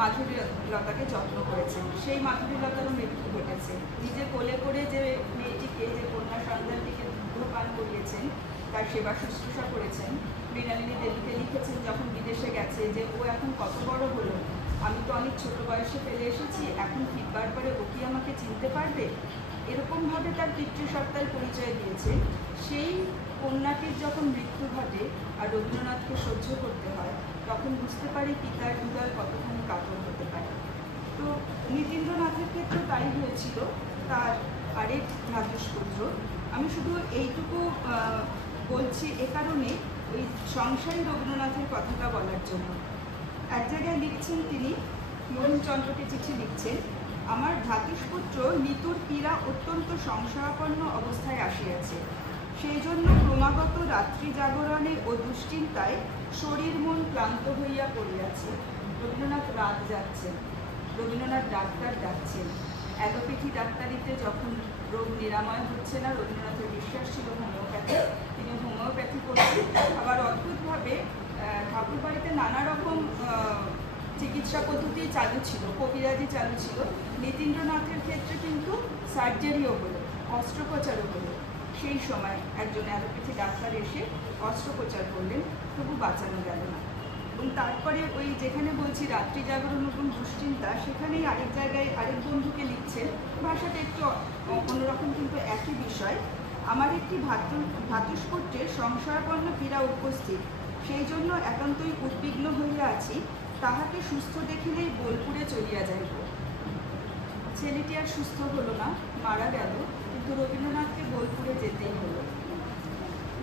মাধুরীলতাকে যত্ন করেছেন। সেই মাধুরীলতারও মৃত্যু ঘটেছে। নিজে কোলে করে যে মেয়েটিকে, যে কন্যা সন্তানটিকে দুগ্ধপান করিয়েছেন, তার তার সেবা শুশ্রূষা করেছেন। মৃণালিনী দেবীকে লিখেছেন যখন বিদেশে গেছে যে ও এখন কত বড় হলো, আমি তো অনেক ছোট বয়সে ফেলে এসেছি, এখন ফিরবার পরে ও কি আমাকে চিনতে পারবে, এরকমভাবে তার পিতৃসত্তার পরিচয় দিয়েছে। সেই কন্যাটির যখন মৃত্যু ঘটে আর রবীন্দ্রনাথকে সহ্য করতে হয়, তখন বুঝতে পারি পিতার হৃদয় কতখানি কাতর হতে পারে। তো নীতিন্দ্রনাথের ক্ষেত্রে তাই হয়েছিল, তার আরেক ভ্রাতুষ্পুত্র। আমি শুধু এইটুকু বলছি এ কারণে, ওই সংসারী রবীন্দ্রনাথের কথাটা বলার জন্য। এক জায়গায় লিখছেন তিনি, মহিমচন্দ্রকে চিঠি লিখছেন, আমার ভ্রাতুষ্পুত্র নিতুর পীড়া অত্যন্ত সংশয়াপন্ন অবস্থায় আসিয়াছে, সেই জন্য ক্রমাগত রাত্রি জাগরণে ও দুশ্চিন্তায় শরীর মন ক্লান্ত হইয়া পড়িয়াছে। রবীন্দ্রনাথ রাত যাচ্ছেন, রবীন্দ্রনাথ ডাক্তার ডাকছেন। অ্যালোপ্যাথি ডাক্তারিতে যখন রোগ নিরাময় হচ্ছে না, রবীন্দ্রনাথের বিশ্বাস ছিল হোমিওপ্যাথি, তিনি হোমিওপ্যাথি করছেন। আবার অদ্ভুতভাবে ঠাকুরবাড়িতে নানা রকম চিকিৎসা পদ্ধতি চালু ছিল, কবিরাজি চালু ছিল। নীতিন্দ্রনাথের ক্ষেত্রে কিন্তু সার্জারিও হলো, অস্ত্রোপচারও হলো। সেই সময় একজন অ্যালোপ্যাথি ডাক্তার এসে অস্ত্রোপচার করলেন, তবু বাঁচানো গেল না। এবং তারপরে ওই যেখানে বলছি রাত্রি জাগরণ এবং দুশ্চিন্তা, সেখানেই আরেক জায়গায় আরেক বন্ধুকে লিখছেন, ভাষাটা একটু অন্যরকম কিন্তু একই বিষয়। আমার একটি ভ্রাতুষ্পুত্রের সংশয়াপন্ন পীড়া উপস্থিত, সেই জন্য একান্তই উদ্বিগ্ন হইয়া আছি, তাহাকে সুস্থ দেখিলেই বোলপুরে চলিয়া যাইব। ছেলেটি আর সুস্থ হলো না, মারা গেল, কিন্তু রবীন্দ্রনাথকে বোলপুরে যেতেই হলো।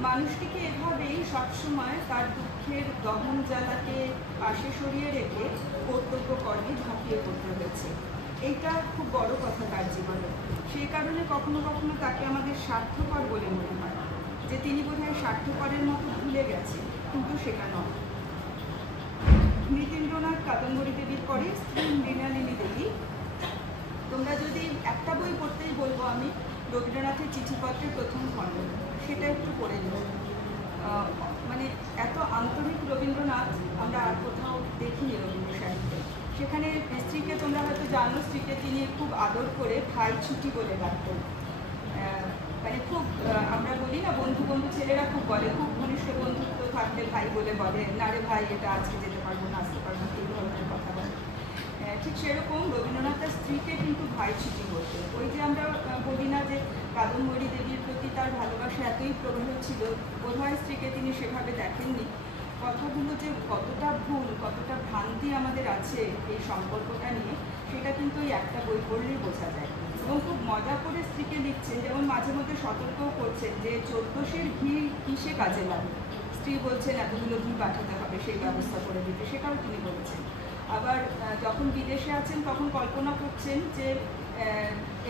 মানুষটিকে এভাবেই সবসময় তার দুঃখের দহন জ্বালাকে পাশে সরিয়ে রেখে কর্তব্য কর্মে ঝাঁপিয়ে পড়তে হয়েছে। এইটা খুব বড় কথা তার জীবনে। সেই কারণে কখনো কখনো তাকে আমাদের স্বার্থপর বলে মনে হয়, যে তিনি বোধহয় স্বার্থপরের মতো ভুলে গেছে, কিন্তু সেটা নয়। নীতিন্দ্রনাথ কাদম্বরী দেবীর পরে স্ত্রী মৃণালিনী দেবী। তোমরা যদি একটা বই পড়তেই বলবো আমি, রবীন্দ্রনাথের চিঠিপত্রের প্রথম খণ্ড, সেটা একটু পড়ে নেব। মানে এত আন্তরিক রবীন্দ্রনাথ আমরা আর কোথাও দেখিনি রবীন্দ্র সাহিত্যে। সেখানে স্ত্রীকে তোমরা হয়তো জানো, স্ত্রীকে তিনি খুব আদর করে ভাই ছুটি বলে ডাকতেন। মানে খুব আমরা বলি না, বন্ধু বন্ধু ছেলেরা খুব বলে, খুব ঘনিষ্ঠ বন্ধুত্ব থাকলে ভাই বলে বলে, না রে ভাই এটা আজকে যেতে পারবো না, আসতে পারবো না, এই ধরনের কথা বলে। ঠিক সেরকম রবীন্দ্রনাথ তার স্ত্রীকে কিন্তু ভাই ছুটি বলতেন। ওই যে আমরা বলি না যে কাদম্বরী দেবীর প্রতি তার ভালোবাসা এতই প্রবল ছিল, বোধহয় স্ত্রীকে তিনি সেভাবে দেখেননি। কথাগুলো যে কতটা ভুল, কতটা ভ্রান্তি আমাদের আছে এই সম্পর্কটা নিয়ে, সেটা কিন্তু ওই একটা বই পড়লেই বোঝা যায়। এবং খুব মজা করে স্ত্রীকে লিখছেন, যেমন মাঝে মধ্যে সতর্কও করছেন যে 1400 ঘি কিসে কাজে লাগে। স্ত্রী বলছেন এতগুলো ঘি পাঠাতে হবে, সেই ব্যবস্থা করে দিতে, সেটাও তিনি বলেছেন। আবার যখন বিদেশে আছেন তখন কল্পনা করছেন যে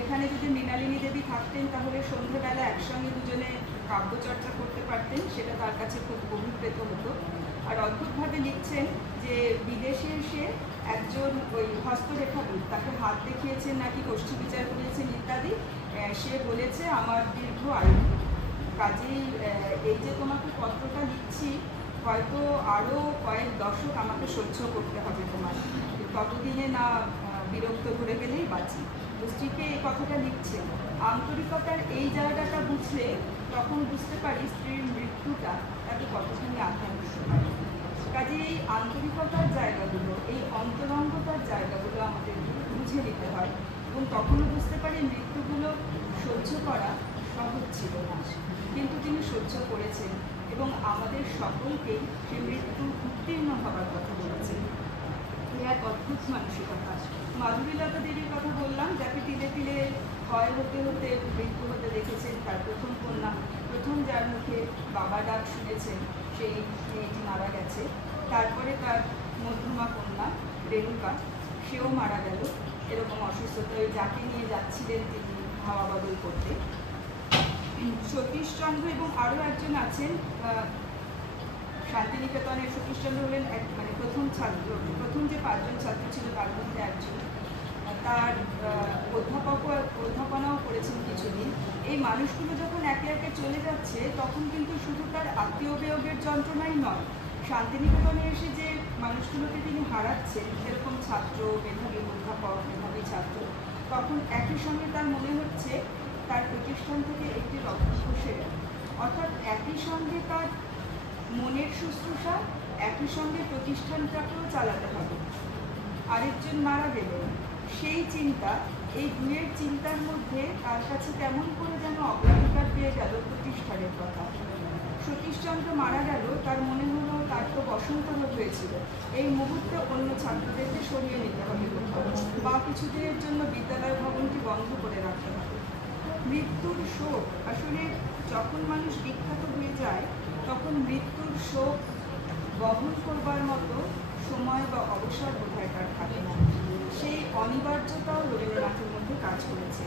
এখানে যদি মৃণালিনী দেবী থাকতেন, তাহলে সন্ধ্যেবেলা একসঙ্গে দুজনে কাব্যচর্চা করতে পারতেন, সেটা তার কাছে খুব অভিপ্রেত হতো। আর অদ্ভুতভাবে লিখছেন যে বিদেশে এসে একজন ওই হস্তরেখাবিদ তাকে হাত দেখিয়েছেন, নাকি গোষ্ঠী বিচার করিয়েছেন ইত্যাদি, সে বলেছে আমার দীর্ঘ আয়ু। কাজেই এই যে তোমাকে পত্রটা লিখছি, হয়তো আরও কয়েক দশক আমাকে সহ্য করতে হবে তোমার, ততদিনে না বিরক্ত ধরে গেলেই বাঁচি। তো স্ত্রীকে এই কথাটা লিখছেন। আন্তরিকতার এই জায়গাটা বুঝলে তখন বুঝতে পারি স্ত্রীর মৃত্যুটা তাকে কতখানি আঘাত দিতে পারে। কাজে এই আন্তরিকতার জায়গাগুলো, এই অন্তরঙ্গতার জায়গাগুলো আমাদের বুঝে নিতে হয়, এবং তখনও বুঝতে পারি মৃত্যুগুলো সহ্য করা সহজ ছিল না, কিন্তু তিনি সহ্য করেছেন এবং আমাদের সকলকেই সে মৃত্যু উত্তীর্ণ হবার কথা বলেছেন। এই এক অদ্ভুত মানসিকতা। মাধুরীলতা দেবীর কথা বললাম, যাকে তিলে তিলে ভয় হতে হতে মৃত্যু হতে দেখেছেন, তার প্রথম কন্যা, প্রথম যার মুখে বাবা ডাক শুনেছেন, সেই মেয়েটি মারা গেছে। তারপরে তার মধ্যমা কন্যা রেণুকা, সেও মারা গেল এরকম অসুস্থতায়, যাকে নিয়ে যাচ্ছিলেন তিনি হাওয়া বদল করতে। সতীশচন্দ্র এবং আরও একজন আছেন শান্তিনিকেতনের। সতীশচন্দ্র হলেন মানে প্রথম ছাত্র, প্রথম যে 5 জন ছাত্র ছিল তার মধ্যে একজন। তার অধ্যাপনাও করেছেন কিছুদিন। এই মানুষগুলো যখন একে একে চলে যাচ্ছে, তখন কিন্তু শুধু তার আত্মীয় বিয়োগের যন্ত্রণাই নয়, শান্তিনিকেতনে এসে যে মানুষগুলোকে তিনি হারাচ্ছেন, এরকম ছাত্র, মেধাবী অধ্যাপক, মেধাবী ছাত্র, তখন একই সঙ্গে তার মনে হচ্ছে তার প্রতিষ্ঠান থেকে একটি রত্ন খসে গেল। অর্থাৎ একই সঙ্গে তার মনের শুশ্রূষা, একই সঙ্গে প্রতিষ্ঠানটাকেও চালাতে হবে। আরেকজন মারা গেলেন, সেই চিন্তা, এই দুয়ের চিন্তার মধ্যে তার কাছে কেমন করে যেন অগ্রাধিকার পেয়ে গেল প্রতিষ্ঠানের কথা। সতীশচন্দ্র মারা গেল, তার মনে হলো তার তো বসন্ত রোগ হয়েছিল, এই মুহূর্তে অন্য ছাত্রদেরকে সরিয়ে নিতে হবে বা কিছুদিনের জন্য বিদ্যালয় ভবনটি বন্ধ করে রাখতে হবে। মৃত্যুর শোক, আসলে যখন মানুষ বিখ্যাত হয়ে যায় তখন মৃত্যুর শোক বহন করবার মতো সময় বা অবসর বোধহয় তার থাকে না। সেই অনিবার্যতাও রবীন্দ্রনাথের মধ্যে কাজ করেছে।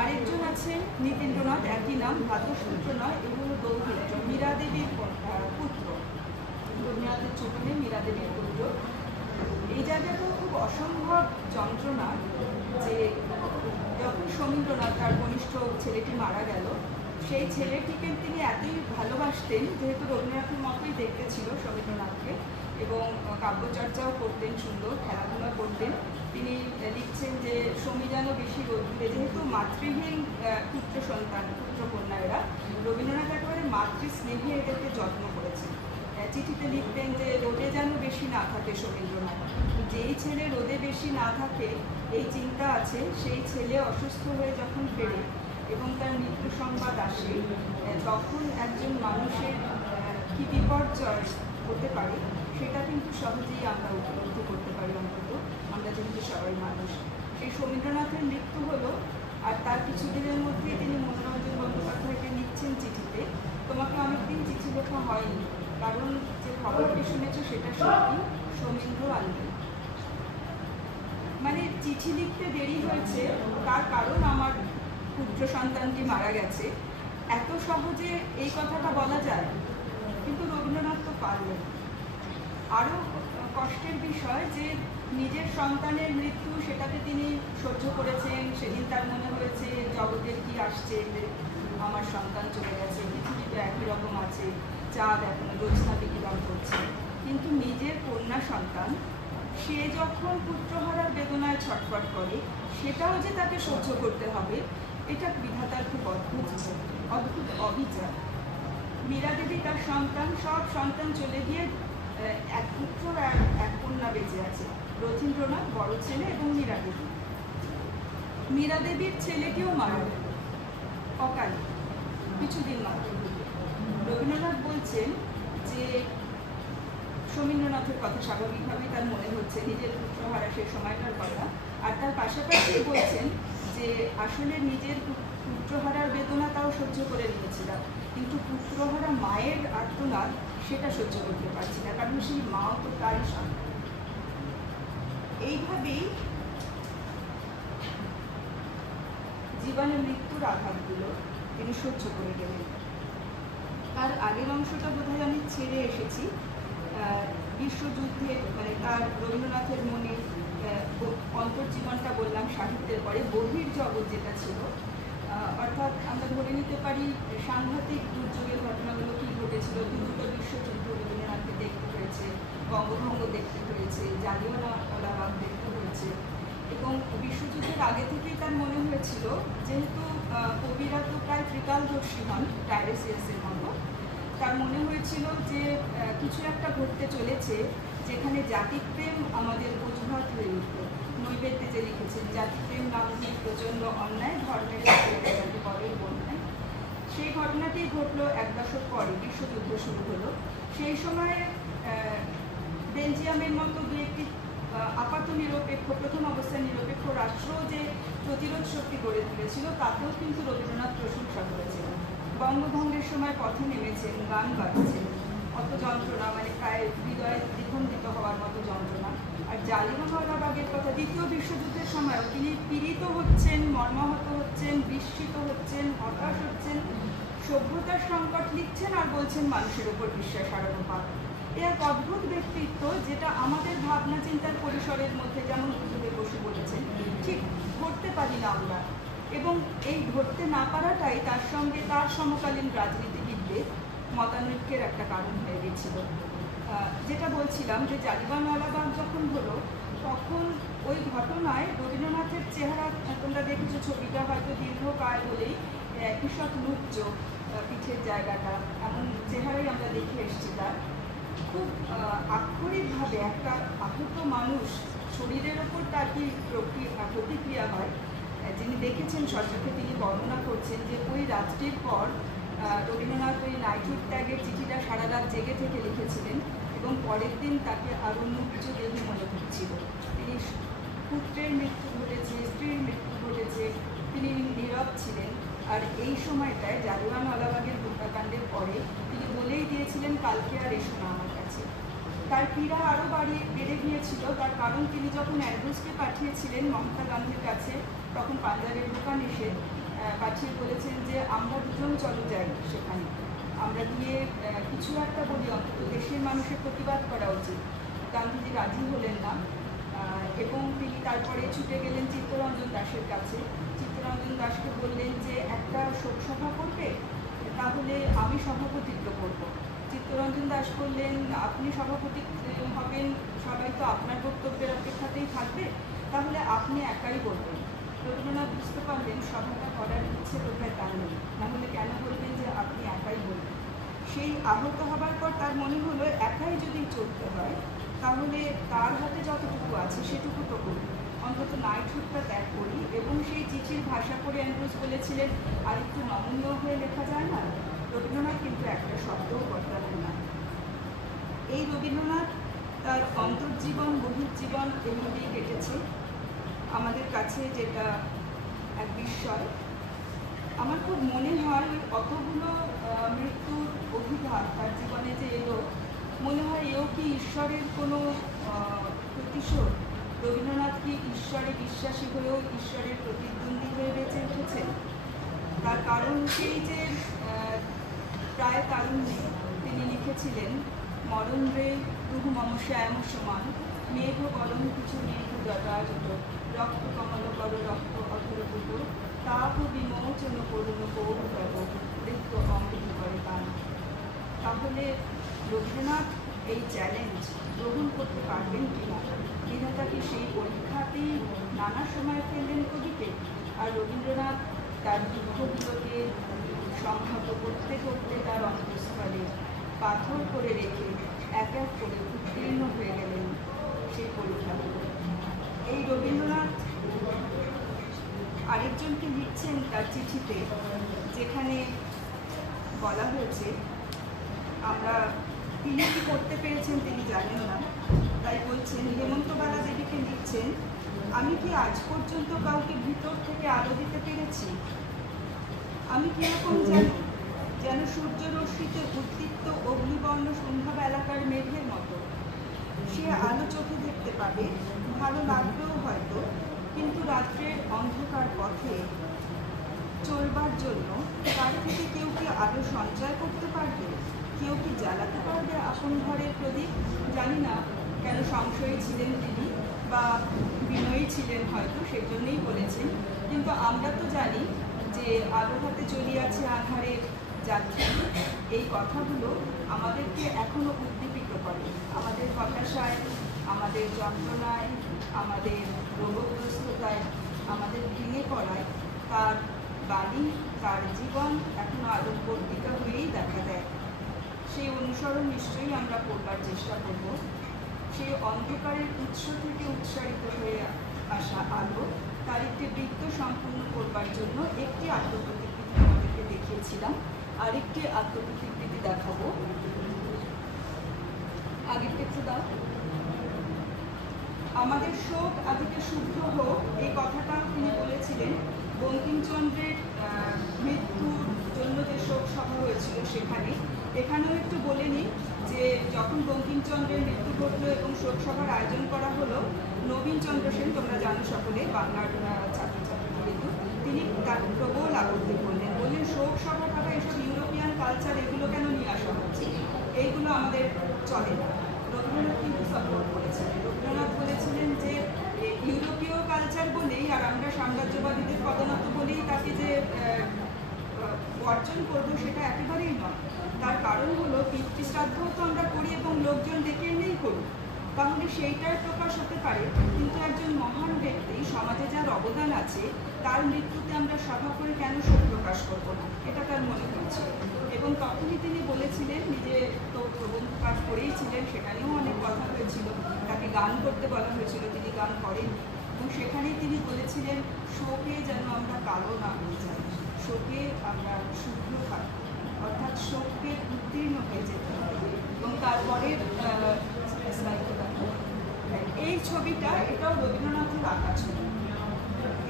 আরেকজন আছেন নীতিন্দ্রনাথ, একই নাম, ভ্রাতুষ্পুত্র নয়, এগুলো দৌহিত্র, মীরা দেবীর পুত্র, রবীন্দ্রনাথের ছোট মেয়ে মীরা দেবীর পুত্র। এই জায়গাটাও খুব অসম্ভব যন্ত্রণা যে যখন সমীন্দ্রনাথ, তার কনিষ্ঠ ছেলেটি মারা গেল, সেই ছেলেটিকে তিনি এতই ভালোবাসতেন, যেহেতু রবীন্দ্রনাথের মতোই দেখতে ছিল সমীন্দ্রনাথকে, এবং কাব্যচর্চাও করতেন, সুন্দর খেলাধুলা করতেন। তিনি লিখছেন যে সমী যেন বেশি রোদ্দুরে, যেহেতু মাতৃহীন পুত্র সন্তান, পুত্রকন্যা এরা, রবীন্দ্রনাথ একেবারে মাতৃস্নেহে এদেরকে যত্ন করেছেন। চিঠিতে লিখতেন যে রোদে যেন বেশি না থাকে সমীন্দ্রনাথ, যেই ছেলে রোদে বেশি না থাকে এই চিন্তা আছে, সেই ছেলে অসুস্থ হয়ে যখন ফেরে এবং তার মৃত্যু সংবাদ আসে, তখন একজন মানুষের কি বিপর্যয় হতে পারে সেটা কিন্তু সহজেই আমরা উপলব্ধি করতে পারি, অন্তত আমরা যেহেতু সবাই মানুষ। সেই সমীন্দ্রনাথের মৃত্যু হলো, আর তার কিছুদিনের মধ্যেই তিনি মনোরঞ্জন বন্দ্যোপাধ্যায়কে লিখছেন চিঠিতে, তোমাকে অনেকদিন চিঠি লেখা হয়নি, কারণ যে খবরটি শুনেছ সেটা সত্যি, সমীন্দ্র আনবে। মানে চিঠি লিখতে দেরি হয়েছে, তার কারণ আমার পুত্র সন্তানটি মারা গেছে। এত সহজে এই কথাটা বলা যায়, কিন্তু রবীন্দ্রনাথ তো পারলেন। আরও কষ্টের বিষয় যে নিজের সন্তানের মৃত্যু, সেটাকে তিনি সহ্য করেছেন। সেদিন তার মনে হয়েছে জগতের কি আসছে, আমার সন্তান চলে গেছে, পৃথিবী তো একই রকম আছে, চাঁদ এখনো জ্যোৎস্না বিকিরণ করছে। কিন্তু নিজের কন্যা সন্তান, সে যখন পুত্রহারার বেদনায় ছটফট করে, সেটাও যে তাকে সহ্য করতে হবে, এটা বিধাতার খুব অদ্ভুত অবিচার। মীরা দেবী তার সন্তান, সব সন্তান চলে গিয়ে এক পুত্র আর এক কন্যা বেঁচে আছে, রথীন্দ্রনাথ বড় ছেলে এবং মীরা দেবী। মীরা দেবীর ছেলেটিও মারা গেল অকালে, কিছুদিন মাত্র। রবীন্দ্রনাথ বলছেন যে সমীন্দ্রনাথের কথা স্বাভাবিকভাবেই তার মনে হচ্ছে, নিজের পুত্রহারা সে সময়টার কথা, আর তার পাশাপাশি বলছেন যে আসলে নিজের পুত্রহারার বেদনা তাও সহ্য করে নিয়েছিলাম, কিন্তু পুত্রহারা মায়ের আর্তনাদ সেটা সহ্য করতে পারছি না, কারণ সেই মাও তো তারই সন্তান। এইভাবেই জীবনে মৃত্যুর আঘাতগুলো তিনি সহ্য করে গেলেন। তার আগের অংশটা বোধহয় আমি ছেড়ে এসেছি, বিশ্বযুদ্ধের, মানে তার রবীন্দ্রনাথের মনে অন্তর্জীবনটা বললাম, সাহিত্যের পরে বহির জগৎ যেটা ছিল, অর্থাৎ আমরা ধরে নিতে পারি সাংঘাতিক দুর্যোগের ঘটনাগুলো কী ঘটেছিল। দ্বিতীয় বিশ্বযুদ্ধ রবীন্দ্রনাথকে দেখতে হয়েছে, বঙ্গভঙ্গ দেখতে হয়েছে, জালিয়ানওয়ালাবাগ দেখতে হয়েছে, এবং বিশ্বযুদ্ধের আগে থেকেই তার মনে হয়েছিল, যেহেতু কবিরা তো প্রায় ত্রিকালদর্শী হন টাইরেসিয়াসের মতো, তার মনে হয়েছিল যে কিছু একটা ঘটতে চলেছে যেখানে জাতিপ্রেম আমাদের অজুহাত হয়ে উঠবে। নৈবেদ্যে যে লিখেছেন, জাতিপ্রেম নামটি প্রচণ্ড অন্যায়, ধর্মের বরের বন্যায়। সেই ঘটনাটি ঘটলো এক দশক পরে, বিশ্বযুদ্ধ শুরু হলো। সেই সময়ে বেলজিয়ামের মতো দু একটি আপাত নিরপেক্ষ, প্রথম অবস্থায় নিরপেক্ষ রাষ্ট্র যে প্রতিরোধ শক্তি গড়ে তুলেছিল, তাতেও কিন্তু রবীন্দ্রনাথ প্রশংসা করেছিলেন। বঙ্গভঙ্গের সময় পথে নেমেছেন, গান গাইছেন, অত যন্ত্রণা, মানে প্রায় হৃদয়ে দ্বিখণ্ডিত হওয়ার মতো যন্ত্রণা। আর জালিয়ানওয়ালাবাগের কথা, দ্বিতীয় বিশ্বযুদ্ধের সময়ও তিনি পীড়িত হচ্ছেন, মর্মাহত হচ্ছেন, বিস্মিত হচ্ছেন, হতাশ হচ্ছেন, সভ্যতার সংকট লিখছেন, আর বলছেন মানুষের উপর বিশ্বাস হারানো পাপ। এ এক অদ্ভুত ব্যক্তিত্ব, যেটা আমাদের ভাবনা চিন্তার পরিসরের মধ্যে, যেমন সুখদেব বসু বলেছেন, ঠিক ধরতে পারি না আমরা, এবং এই ধরতে না পারাটাই তার সঙ্গে তার সমকালীন রাজনীতিবিদদের মতানৈক্যের একটা কারণ হয়ে গেছিল। যেটা বলছিলাম যে জালিয়ানওয়ালাবাগ যখন হলো, তখন ওই ঘটনায় রবীন্দ্রনাথের চেহারা, তোমরা দেখেছো ছবিটা হয়তো দীর্ঘকায় বলেই, কৃষক লুপ্ত, পিঠের জায়গাটা, এমন চেহারাই আমরা দেখে এসেছি তার। খুব আক্ষরিকভাবে একটা আহত মানুষ শরীরের ওপর তার কি প্রতিক্রিয়া হয়, যিনি দেখেছেন সরকারকে তিনি বর্ণনা করছেন যে ওই রাত্রির পর রবীন্দ্রনাথ ওই নাইটহুড ত্যাগের চিঠিটা সারা রাত জেগে থেকে লিখেছিলেন এবং পরের দিন তাকে আর অন্য কিছু দেখে মনে হচ্ছিল। তিনি পুত্রের মৃত্যু ঘটেছে, স্ত্রীর মৃত্যু ঘটেছে, তিনি নীরব ছিলেন। আর এই সময়টায় জালিয়ানওয়ালাবাগের হত্যাকাণ্ডের পরে তিনি বলেই দিয়েছিলেন কালকে আর এসো না আমার কাছে। তার পীড়া আরও বেড়ে গিয়েছিল, তার কারণ তিনি যখন অ্যান্ড্রুজকে পাঠিয়েছিলেন মহাত্মা গান্ধীর কাছে, তখন পাঞ্জাবের দোকান এসে পাঠিয়ে বলেছেন যে আমরা দুজন চলো যাই সেখানে, আমরা গিয়ে কিছু একটা বলি, অন্তত দেশের মানুষের প্রতিবাদ করা উচিত। গান্ধীজি রাজি হলেন না এবং তিনি তারপরে ছুটে গেলেন চিত্তরঞ্জন দাসের কাছে। চিত্তরঞ্জন দাসকে বললেন যে একটা শোকসভা করবে, তাহলে আমি সভাপতিত্ব করব। চিত্তরঞ্জন দাস বললেন আপনি সভাপতি হবেন, সবাই তো আপনার বক্তব্যের অপেক্ষাতেই থাকবে, তাহলে আপনি একাই বলবেন। রবীন্দ্রনাথ বুঝতে পারলেন সভাটা করার ইচ্ছে কোথায় তার নেই, নাহলে কেন বলবেন যে আপনি একাই বলবেন। সেই আহত হবার পর তার মনে হলো একাই যদি চলতে হয় তাহলে তার হাতে যতটুকু আছে সেটুকু তো করি, অন্তত নাইটহুডটা ত্যাগ করি। এবং সেই চিঠির ভাষা করে অ্যান্ড্রুজ বলেছিলেন আর একটু নমনীয় হয়ে লেখা যায় না। রবীন্দ্রনাথ কিন্তু একটা শব্দও বদলালেন না। এই রবীন্দ্রনাথ তার অন্তর্জীবন বহির্জীবন এভাবেই কেটেছে আমাদের কাছে, যেটা এক বিস্ময়। আমার খুব মনে হয় ওই কতগুলো মৃত্যুর অভিঘাত তার জীবনে যে এলো, মনে হয় এও কি ঈশ্বরের কোনো প্রতিশোধ? রবীন্দ্রনাথ কি ঈশ্বরে বিশ্বাসী হয়েও ঈশ্বরের প্রতিদ্বন্দ্বী হয়ে বেঁচে উঠেছেন? তার কারণ সেই যে প্রায় তারুণ্যে তিনি লিখেছিলেন মরণ রে রুহু মম শ্যাম সমান, মেঘ গরম কিছু মেঘ জটাজট, রক্ত কমল কর রক্ত অধরপুত, তাপ বিমোচন করুণ কৌরব বৃত্ত অমৃত করে পান। তাহলে রবীন্দ্রনাথ এই চ্যালেঞ্জ গ্রহণ করতে পারবেন কিনা? বিধাতা কি সেই পরীক্ষাতেই নানা সময় ফেললেন কবিকে? আর রবীন্দ্রনাথ তার দুঃখগুলোকে সংহত করতে করতে তার অন্তঃস্থলে পাথর করে রেখে এক এক করে উত্তীর্ণ হয়ে গেলেন সেই পরীক্ষাগুলো। এই রবীন্দ্রনাথ আরেকজনকে লিখছেন তার চিঠিতে, যেখানে বলা হয়েছে আমরা তিনি কি করতে পেরেছেন তিনি জানেন না, তাই বলছেন হেমন্তবালা দেবীকে লিখছেন আমি কি আজ পর্যন্ত কাউকে ভিতর থেকে আলো দিতে পেরেছি? আমি কিরকম জানি, যেন সূর্যরশ্মিতে উদ্দীপ্ত অগ্নিবর্ণ সন্ধ্যা এলাকার মেঘের মতো। সে আলো চোখে দেখতে পাবে, ভালো লাগবেও হয়তো, কিন্তু রাত্রের অন্ধকার পথে চলবার জন্য তার থেকে কেউ কি আলো সঞ্চয় করতে পারবে? কেউ কি জ্বালাতে পারবে আপন ঘরের প্রদীপ? জানি না কেন সংশয়ী ছিলেন তিনি, বা বিনয়ী ছিলেন হয়তো, সেই জন্যই বলেছেন। কিন্তু আমরা তো জানি যে আলো হাতে চলিয়াছে আধারের যাত্রা। এই কথাগুলো আমাদেরকে এখনো উদ্দীপিত করে, আমাদের হতাশায়, আমাদের যন্ত্রণায়, আমাদের রোগগ্রস্ততায়, আমাদের ভেঙে পড়ায় তার বাণী, তার জীবন এখনো আলোকবর্তিকা হয়েই দেখা দেয়। সেই অনুসরণ নিশ্চয়ই আমরা করবার চেষ্টা করব। সেই অন্ধকারের উৎস থেকে উৎসারিত হয়ে আসা আলো তার একটি বৃত্ত সম্পূর্ণ করবার জন্য একটি আত্মপ্রতিকৃতি আমাদেরকে দেখিয়েছিলাম, আরেকটি আত্মপ্রতিকৃতি দেখাবো। আগেরটা একটু দাও। আমাদের শোক আজকে শুদ্ধ হোক, এই কথাটা তিনি বলেছিলেন বঙ্কিমচন্দ্রের মৃত্যুর জন্য যে শোক সভা হয়েছিল সেখানে। এখানেও একটু বলে নিই যে যখন বঙ্কিমচন্দ্রের মৃত্যু ঘটল এবং শোক সভার আয়োজন করা হলো, নবীনচন্দ্র সেন, তোমরা জানো সকলে, বাংলার ছাত্রছাত্রী কিন্তু, তিনি তার প্রবল আপত্তি করলেন, বললেন শোক সভা করা এসব ইউরোপিয়ান কালচার, এগুলো কেন নিয়ে আসা হচ্ছে, এইগুলো আমাদের চলে না। রবীন্দ্রনাথ কিন্তু সাপোর্ট করেছিলেন। রবীন্দ্রনাথ বলেছিলেন যে ইউরোপীয় কালচার বলেই আর আমরা সাম্রাজ্যবাদীদের পদানত বলেই তাকে যে বর্জন করবো সেটা একেবারেই নয়। তার কারণ হলো পিতৃশ্রাদ্ধও তো আমরা করি এবং লোকজন ডেকে এনেই করি, তাহলে সেইটার প্রকাশ হতে পারে। কিন্তু একজন মহান ব্যক্তি, সমাজে যার অবদান আছে, তার মৃত্যুতে আমরা সভা করে কেন শোক প্রকাশ করবো না, এটা তার মনে হয়েছে। করেই ছিলেন, সেখানেও অনেক কথা হয়েছিল। তাকে গান করতে বলা হয়েছিল, তিনি গান করেন, এবং সেখানেই তিনি বলেছিলেন শোকে যেন আমরা কালো না হয়ে যাই, শোকে আমরা শুভ্র থাকবো, অর্থাৎ শোককে উত্তীর্ণ হয়ে যেতে হবে। এবং তারপরের এই ছবিটা, এটাও রবীন্দ্রনাথের আঁকা ছবি।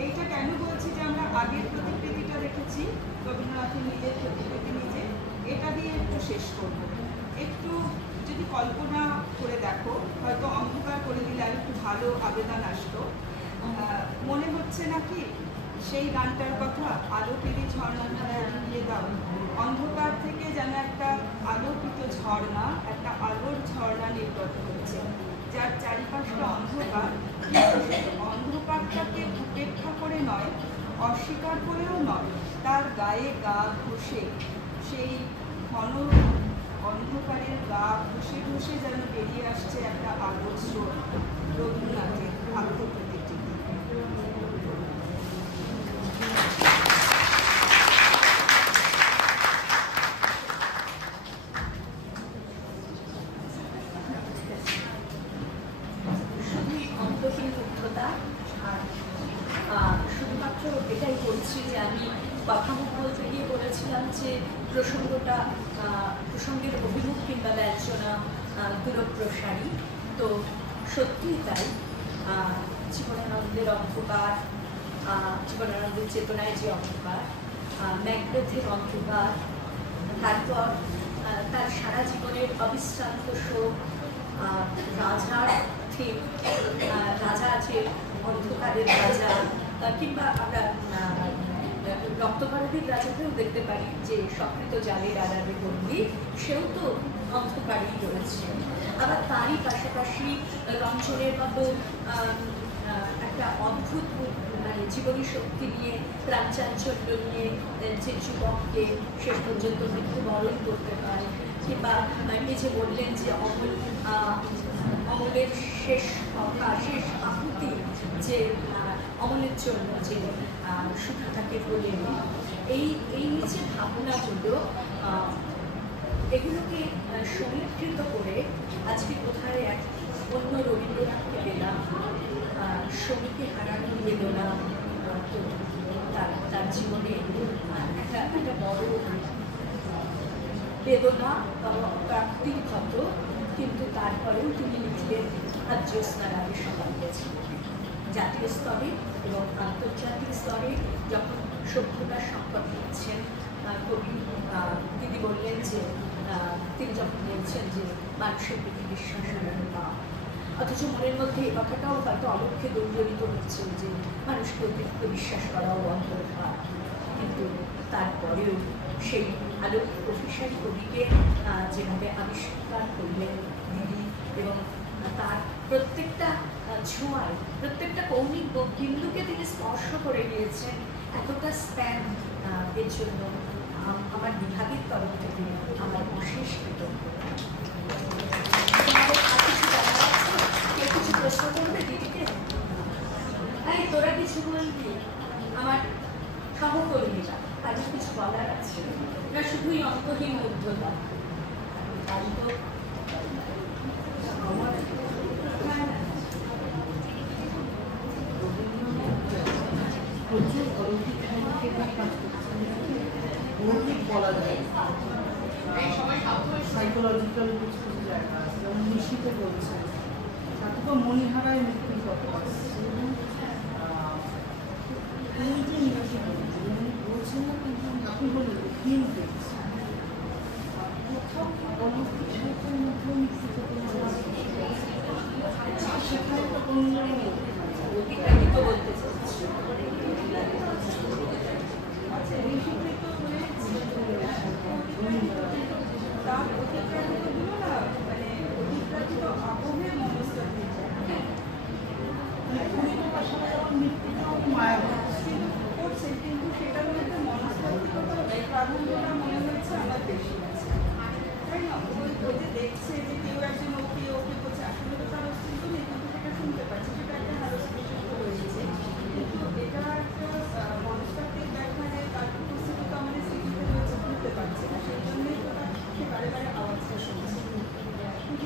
এইটা কেন বলছি যে আমরা আগের প্রতিকৃতিটা দেখেছি, রবীন্দ্রনাথের নিজের প্রতিকৃতি নিজে, এটা দিয়ে একটু শেষ করব। একটু যদি কল্পনা করে দেখো, হয়তো অন্ধকার করে দিলে আর একটু ভালো আবেদন আসতো। মনে হচ্ছে নাকি সেই গানটার কথা, আলোকেরই ঝর্ণা ধারায় দিয়ে দাও, অন্ধকার থেকে যেন একটা আলোকিত ঝর্ণা, একটা আলোর ঝর্ণা নির্গত হচ্ছে, যার চারিপাশটা অন্ধকার, কিন্তু সেই অন্ধকারটাকে উপেক্ষা করে নয়, অস্বীকার করেও নয়, তার গায়ে গা ঘষে, সেই ঘন অন্ধকারের গা ঘষে ঘষে যেন বেরিয়ে আসছে একটা আলোর স্রোত, রবীন্দ্রনাথের আত্মপ্রতিকৃতি। শুধুমাত্র এটাই বলছি যে আমি কথামুখ বলতে গিয়ে বলেছিলাম যে প্রসঙ্গের অভিমুখ কিংবা ব্যঞ্জনা দূরপ্রসারী, তো সত্যিই তাই। জীবনানন্দের অন্ধকার, জীবনানন্দের চেতনায় যে অন্ধকার, ম্যাকবেথের অন্ধকার, তারপর তার সারা জীবনের অবিশ্রান্ত শোক, রাজার থিম, রাজা আছে অন্ধকারের রাজা, কিংবা আমরা রক্তকরবীর রাজাকেও দেখতে পারি যে সকৃত জালের আড়ালে বন্দী, সেও তো অন্ধকারেই রয়েছে। আবার তারই পাশাপাশি রঞ্জনের মতো একটা অদ্ভুত মানে জীবনী শক্তি নিয়ে, প্রাণচাঞ্চল্য নিয়ে যে যুবককে শেষ পর্যন্ত মৃত্যুবরণ করতে হয়, কিংবা এই যে বললেন যে অমলের শেষ কথা, শেষ আহুতি, যে অমলের জন্য যে সুখী থাকে বলে, এই নিচে ভাবনাগুলো, এগুলোকে সমীকৃত করে আজকে কোথায় এক অন্য রবীন্দ্রনাথকে পেলাম, শ্রমিককে হারানোর বেদনা, তো তার জীবনে একটা বড় বেদনা প্রাকৃতিক ক্ষত, কিন্তু তারপরেও তিনি লিখলেন আর জ্যোৎস্নার আগে সকাল গেছে। জাতীয় স্তরে এবং আন্তর্জাতিক স্তরে যখন সভ্যতার সংকট নিচ্ছেন, কবি দিদি বললেন যে তিনি যখন বলছেন যে মানুষের প্রতি বিশ্বাস হারানো না, অথচ মনের মধ্যে এই কথাটাও হয়তো অলক্ষ্যে দৌড়িত হচ্ছে যে মানুষকে অতিরিক্ত বিশ্বাস করাও অন্ধকার, কিন্তু তারপরেও সেই আলোক প্রফেশনাল কবিকে যেভাবে আবিষ্কার করলেন দিদি, এবং তার প্রত্যেকটা ছোঁয়ায়, প্রত্যেকটা কৌণিক বিন্দুকে তিনি স্পর্শ করে নিয়েছেন, এতটা স্প্যান, এর জন্য আমার বিভাগের তরফ থেকে আমার অশেষ কৃতজ্ঞতা। কিছু প্রশ্ন করবে দিদিকে? এই তোরা কিছু বলবি? আমার সহকর্মীরা তাদের কিছু বলার আছে না? শুধুই অন্তহীন মুগ্ধতা? প্রচুর অলৌকিক অলৌকিক বলা যায়, সাইকোলজিক্যাল কিছু জায়গা আছে, যেমন নিশ্চিত বলছে তাকে তো মণিহারায় মৃত্যুর কথা, এই যে নিশ্চিত বলছেন না, কিন্তু আপনি বললেন ফিল দেখছে কোথাও অলৌকিক সাহিত্যের মধ্যে নিশ্চিত সেখানে তো অন্য বলতে চাচ্ছি তার অতিক্রান্তগুলো না, মানে অতিক্রান্ত আবহের মনস্তাত্ত্বিক মায়া করছে, কিন্তু সেটার মধ্যে মনস্তাত্ত্বিকতা প্রাধান্যটা মনে হচ্ছে আমার বেশি আছে, তাই না? ওই যে দেখছে যে কেউ একজন ওকে ওকে করছে, আসলে তো তার অস্তিত্ব নেই, কিন্তু সেটা শুনতে পাচ্ছে, সেটা একটা হ্যালোসিনেশন রয়েছে, কিন্তু এটা একটা মনস্তাত্ত্বিক ব্যাখ্যানে তার উপস্থিতি তো আমাদের স্মৃতিতে রয়েছে, বুঝতে পারছে না, সেই জন্যই তো সে বারে বারে আওয়াজটা শুনছে। কিন্তু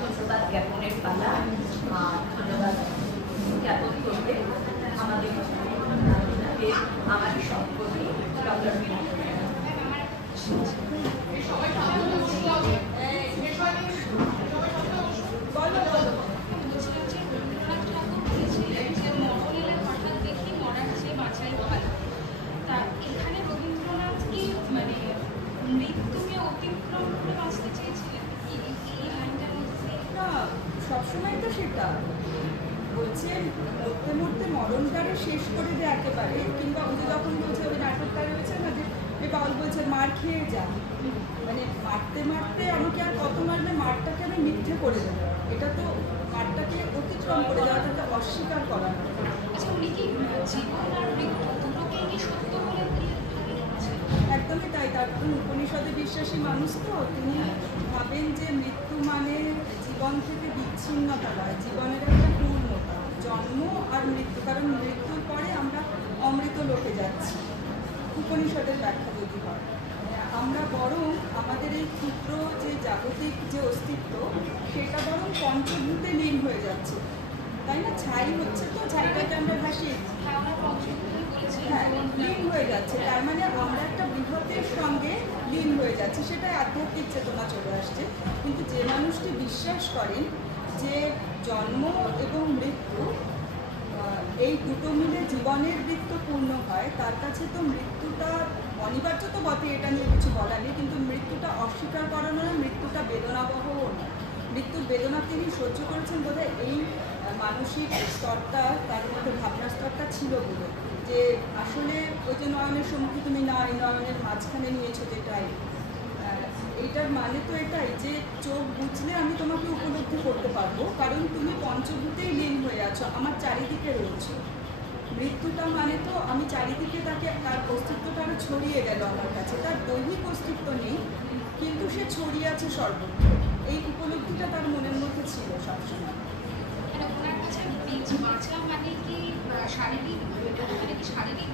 ধন্যবাদ জ্ঞাপনের পালা। ধন্যবাদ জ্ঞাপন করতে আমাদের আমার সহকর্মী ডক্টর মৃত্যুকে অতিক্রম করে বাঁচতে চেয়েছিলেন কি এই লাইনটার মধ্যে? না, সবসময় তো সেটা বলছে মরতে মরতে মরণটারে শেষ করে দেয় একেবারে, কিংবা ওদের যখন বলছে ওই নাটকটা রয়েছে না যে পাউল বলছে মার খেয়ে যা, মানে মারতে মারতে আমাকে আর কত মারবে, মারটাকে আমি মিথ্যে করে দেবো, এটা তো মারটাকে অতিক্রম করে দেওয়া, তাকে অস্বীকার করা না। আচ্ছা, উনি কি জীবন আর মৃত্যু দুটোকেই কি সত্য বলে একদমই তাই। তার কারণ উপনিষদে বিশ্বাসী মানুষ তো, তিনি ভাবেন যে মৃত্যু মানে জীবন থেকে বিচ্ছিন্নতা নয়, জীবনের একটা পূর্ণতা, জন্ম আর মৃত্যু। কারণ মৃত্যুর পরে আমরা অমৃত লোকে যাচ্ছি, উপনিষদের ব্যাখ্যা যদি হয়। আমরা বরং আমাদের এই ক্ষুদ্র যে জাগতিক যে অস্তিত্ব, সেটা বরং পঞ্চভূতে লীন হয়ে যাচ্ছে, তাই না? ছাই হচ্ছে তো, ছাইটাকে আমরা ভাসিয়ে হ্যাঁ লীন হয়ে যাচ্ছে, তার মানে আমরা একটা বৃহতের সঙ্গে লীন হয়ে যাচ্ছে, সেটা আধ্যাত্মিক চেতনা চলে আসছে। কিন্তু যে মানুষটি বিশ্বাস করেন যে জন্ম এবং মৃত্যু এই দুটো মিলে জীবনের বৃত্ত পূর্ণ হয়, তার কাছে তো মৃত্যুটা অনিবার্য তো বটে, এটা নিয়ে কিছু বলার নেই, কিন্তু মৃত্যুটা অস্বীকার করানো না, মৃত্যুটা বেদনাবহও না। মৃত্যুর বেদনা তিনি সহ্য করেছেন বোধহয় এই মানসিক স্তরটা, তার মধ্যে ভাবনা স্তরটা ছিল বলে, যে আসলে ওই যে নয়নের সম্মুখে তুমি না, এই নয়নের মাঝখানে নিয়েছো যেটাই, এইটার মানে তো এটাই যে চোখ বুঝলে আমি তোমাকে উপলব্ধি করতে পারবো, কারণ তুমি পঞ্চভূতেই লীন হয়ে আছো, আমার চারিদিকে রয়েছে। মৃত্যুটা মানে তো আমি চারিদিকে তাকে, তার অস্তিত্বটা আরো ছড়িয়ে গেল আমার কাছে, তার দৈহিক অস্তিত্ব নেই কিন্তু সে ছড়িয়ে আছে সর্বত্র, এই উপলব্ধিটা তার মনের মধ্যে ছিল সবসময়। ওনার কাছে বাঁচা মানে কি শারীরিক, মানে কি শারীরিক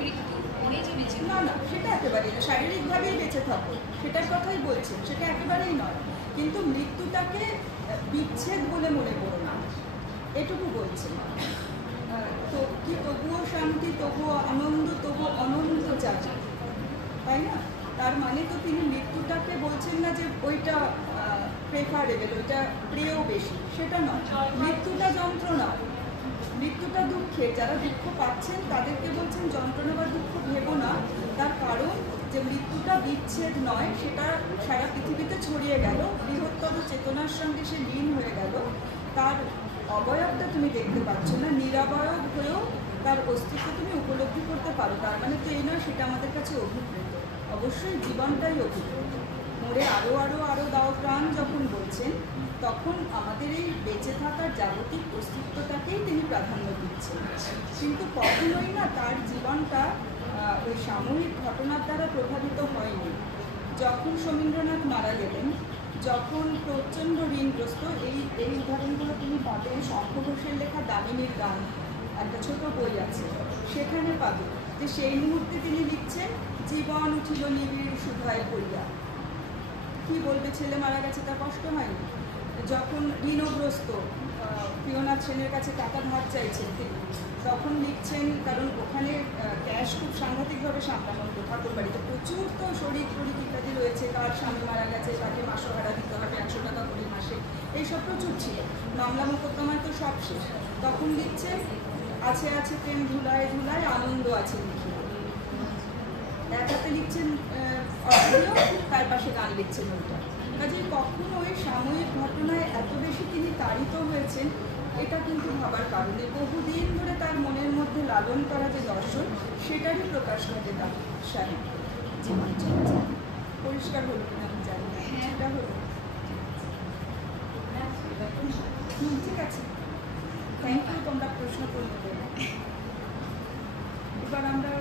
মৃত্যু পরে যে বেঁচে? না না, সেটা একেবারেই না, শারীরিকভাবেই বেঁচে থাকো সেটার কথাই বলছেন, সেটা একেবারেই নয়, কিন্তু মৃত্যুটাকে বিচ্ছেদ বলে মনে করো না, এটুকু বলছেন। তো কি তবুও শান্তি, তবুও আনন্দ, তবুও অনন্ত চাই, তাই না? তার মানে তো তিনি মৃত্যুটাকে বলছেন না যে ওইটা প্রেফারেবল, ওইটা প্রিয় বেশি, সেটা নয়। মৃত্যুটা যন্ত্রণা, মৃত্যুটা দুঃখের, যারা দুঃখ পাচ্ছেন তাদেরকে বলছেন যন্ত্রণা বা দুঃখ ভেবো না, তার কারণ যে মৃত্যুটা বিচ্ছেদ নয়, সেটা সারা পৃথিবীতে ছড়িয়ে গেল, বৃহত্তর চেতনার সঙ্গে সে লীন হয়ে গেল, তার অবয়বটা তুমি দেখতে পাচ্ছ না, নিরবয়ব হয়েও তার অস্তিত্ব তুমি উপলব্ধি করতে পারো, তার মানে তো এই নয় সেটা আমাদের কাছে অভিপ্রেত, অবশ্যই জীবনটাই অভিপ্রেত। মরে আরও আরও আরও দাও প্রাণ যখন বলছেন, তখন আমাদের এই বেঁচে থাকার জাগতিক অস্তিত্বটাকেই তিনি প্রাধান্য দিচ্ছেন, কিন্তু কখনোই না তার জীবনটা ওই সাময়িক ঘটনার দ্বারা প্রভাবিত হয়নি। যখন সমীন্দ্রনাথ মারা গেলেন, যখন প্রচণ্ড ঋণগ্রস্ত, এই উদাহরণগুলো তুমি পাবে শঙ্খ ঘোষের লেখা দামিনীর গান, একটা ছোট বই আছে, সেখানে পাবে যে সেই মুহূর্তে তিনি লিখছেন, জীবন উঠিল নিবিড় শুধায় পড়িয়া। কি বলবে, ছেলে মারা গেছে, তা কষ্ট হয়নি? যখন ঋণগ্রস্ত, প্রিয়নাথ সেনের কাছে টাকা ধার চাইছেন তিনি, তখন লিখছেন, কারণ ওখানে ক্যাশ খুব সাংঘাতিকভাবে সামলানো হতো, ঠাকুর বাড়িতে প্রচুর তো শরীর টরিক ইত্যাদি রয়েছে, কার স্বামী মারা গেছে তাকে মাসোহারা দিতে হবে 100 টাকা করে মাসে, এইসব প্রচুর ছিল, মামলা মোকদ্দমায় তো সব শেষ। তখন লিখছেন, আছে আছে প্রেম ধুলায় ধুলায় আনন্দ আছে লিখি, এক হাতে লিখছেন অডিও, তার পাশে গান লিখছেন ওইটা। কাজে কখনো ওই সাময়িক ঘটনায় এত বেশি তিনি তাড়িত হয়েছেন, এটা কিন্তু ভাবার কারণে বহুদিন ধরে তার মনের মধ্যে লালন করা যে দর্শন, সেটারই প্রকাশ ঘটে তার সাহিত্য জীবন চলেছে। পরিষ্কার হলো কিনা আমি জানি না, সেটা হলো। ঠিক আছে, থ্যাংক ইউ, তোমরা প্রশ্ন করলে। এবার আমরা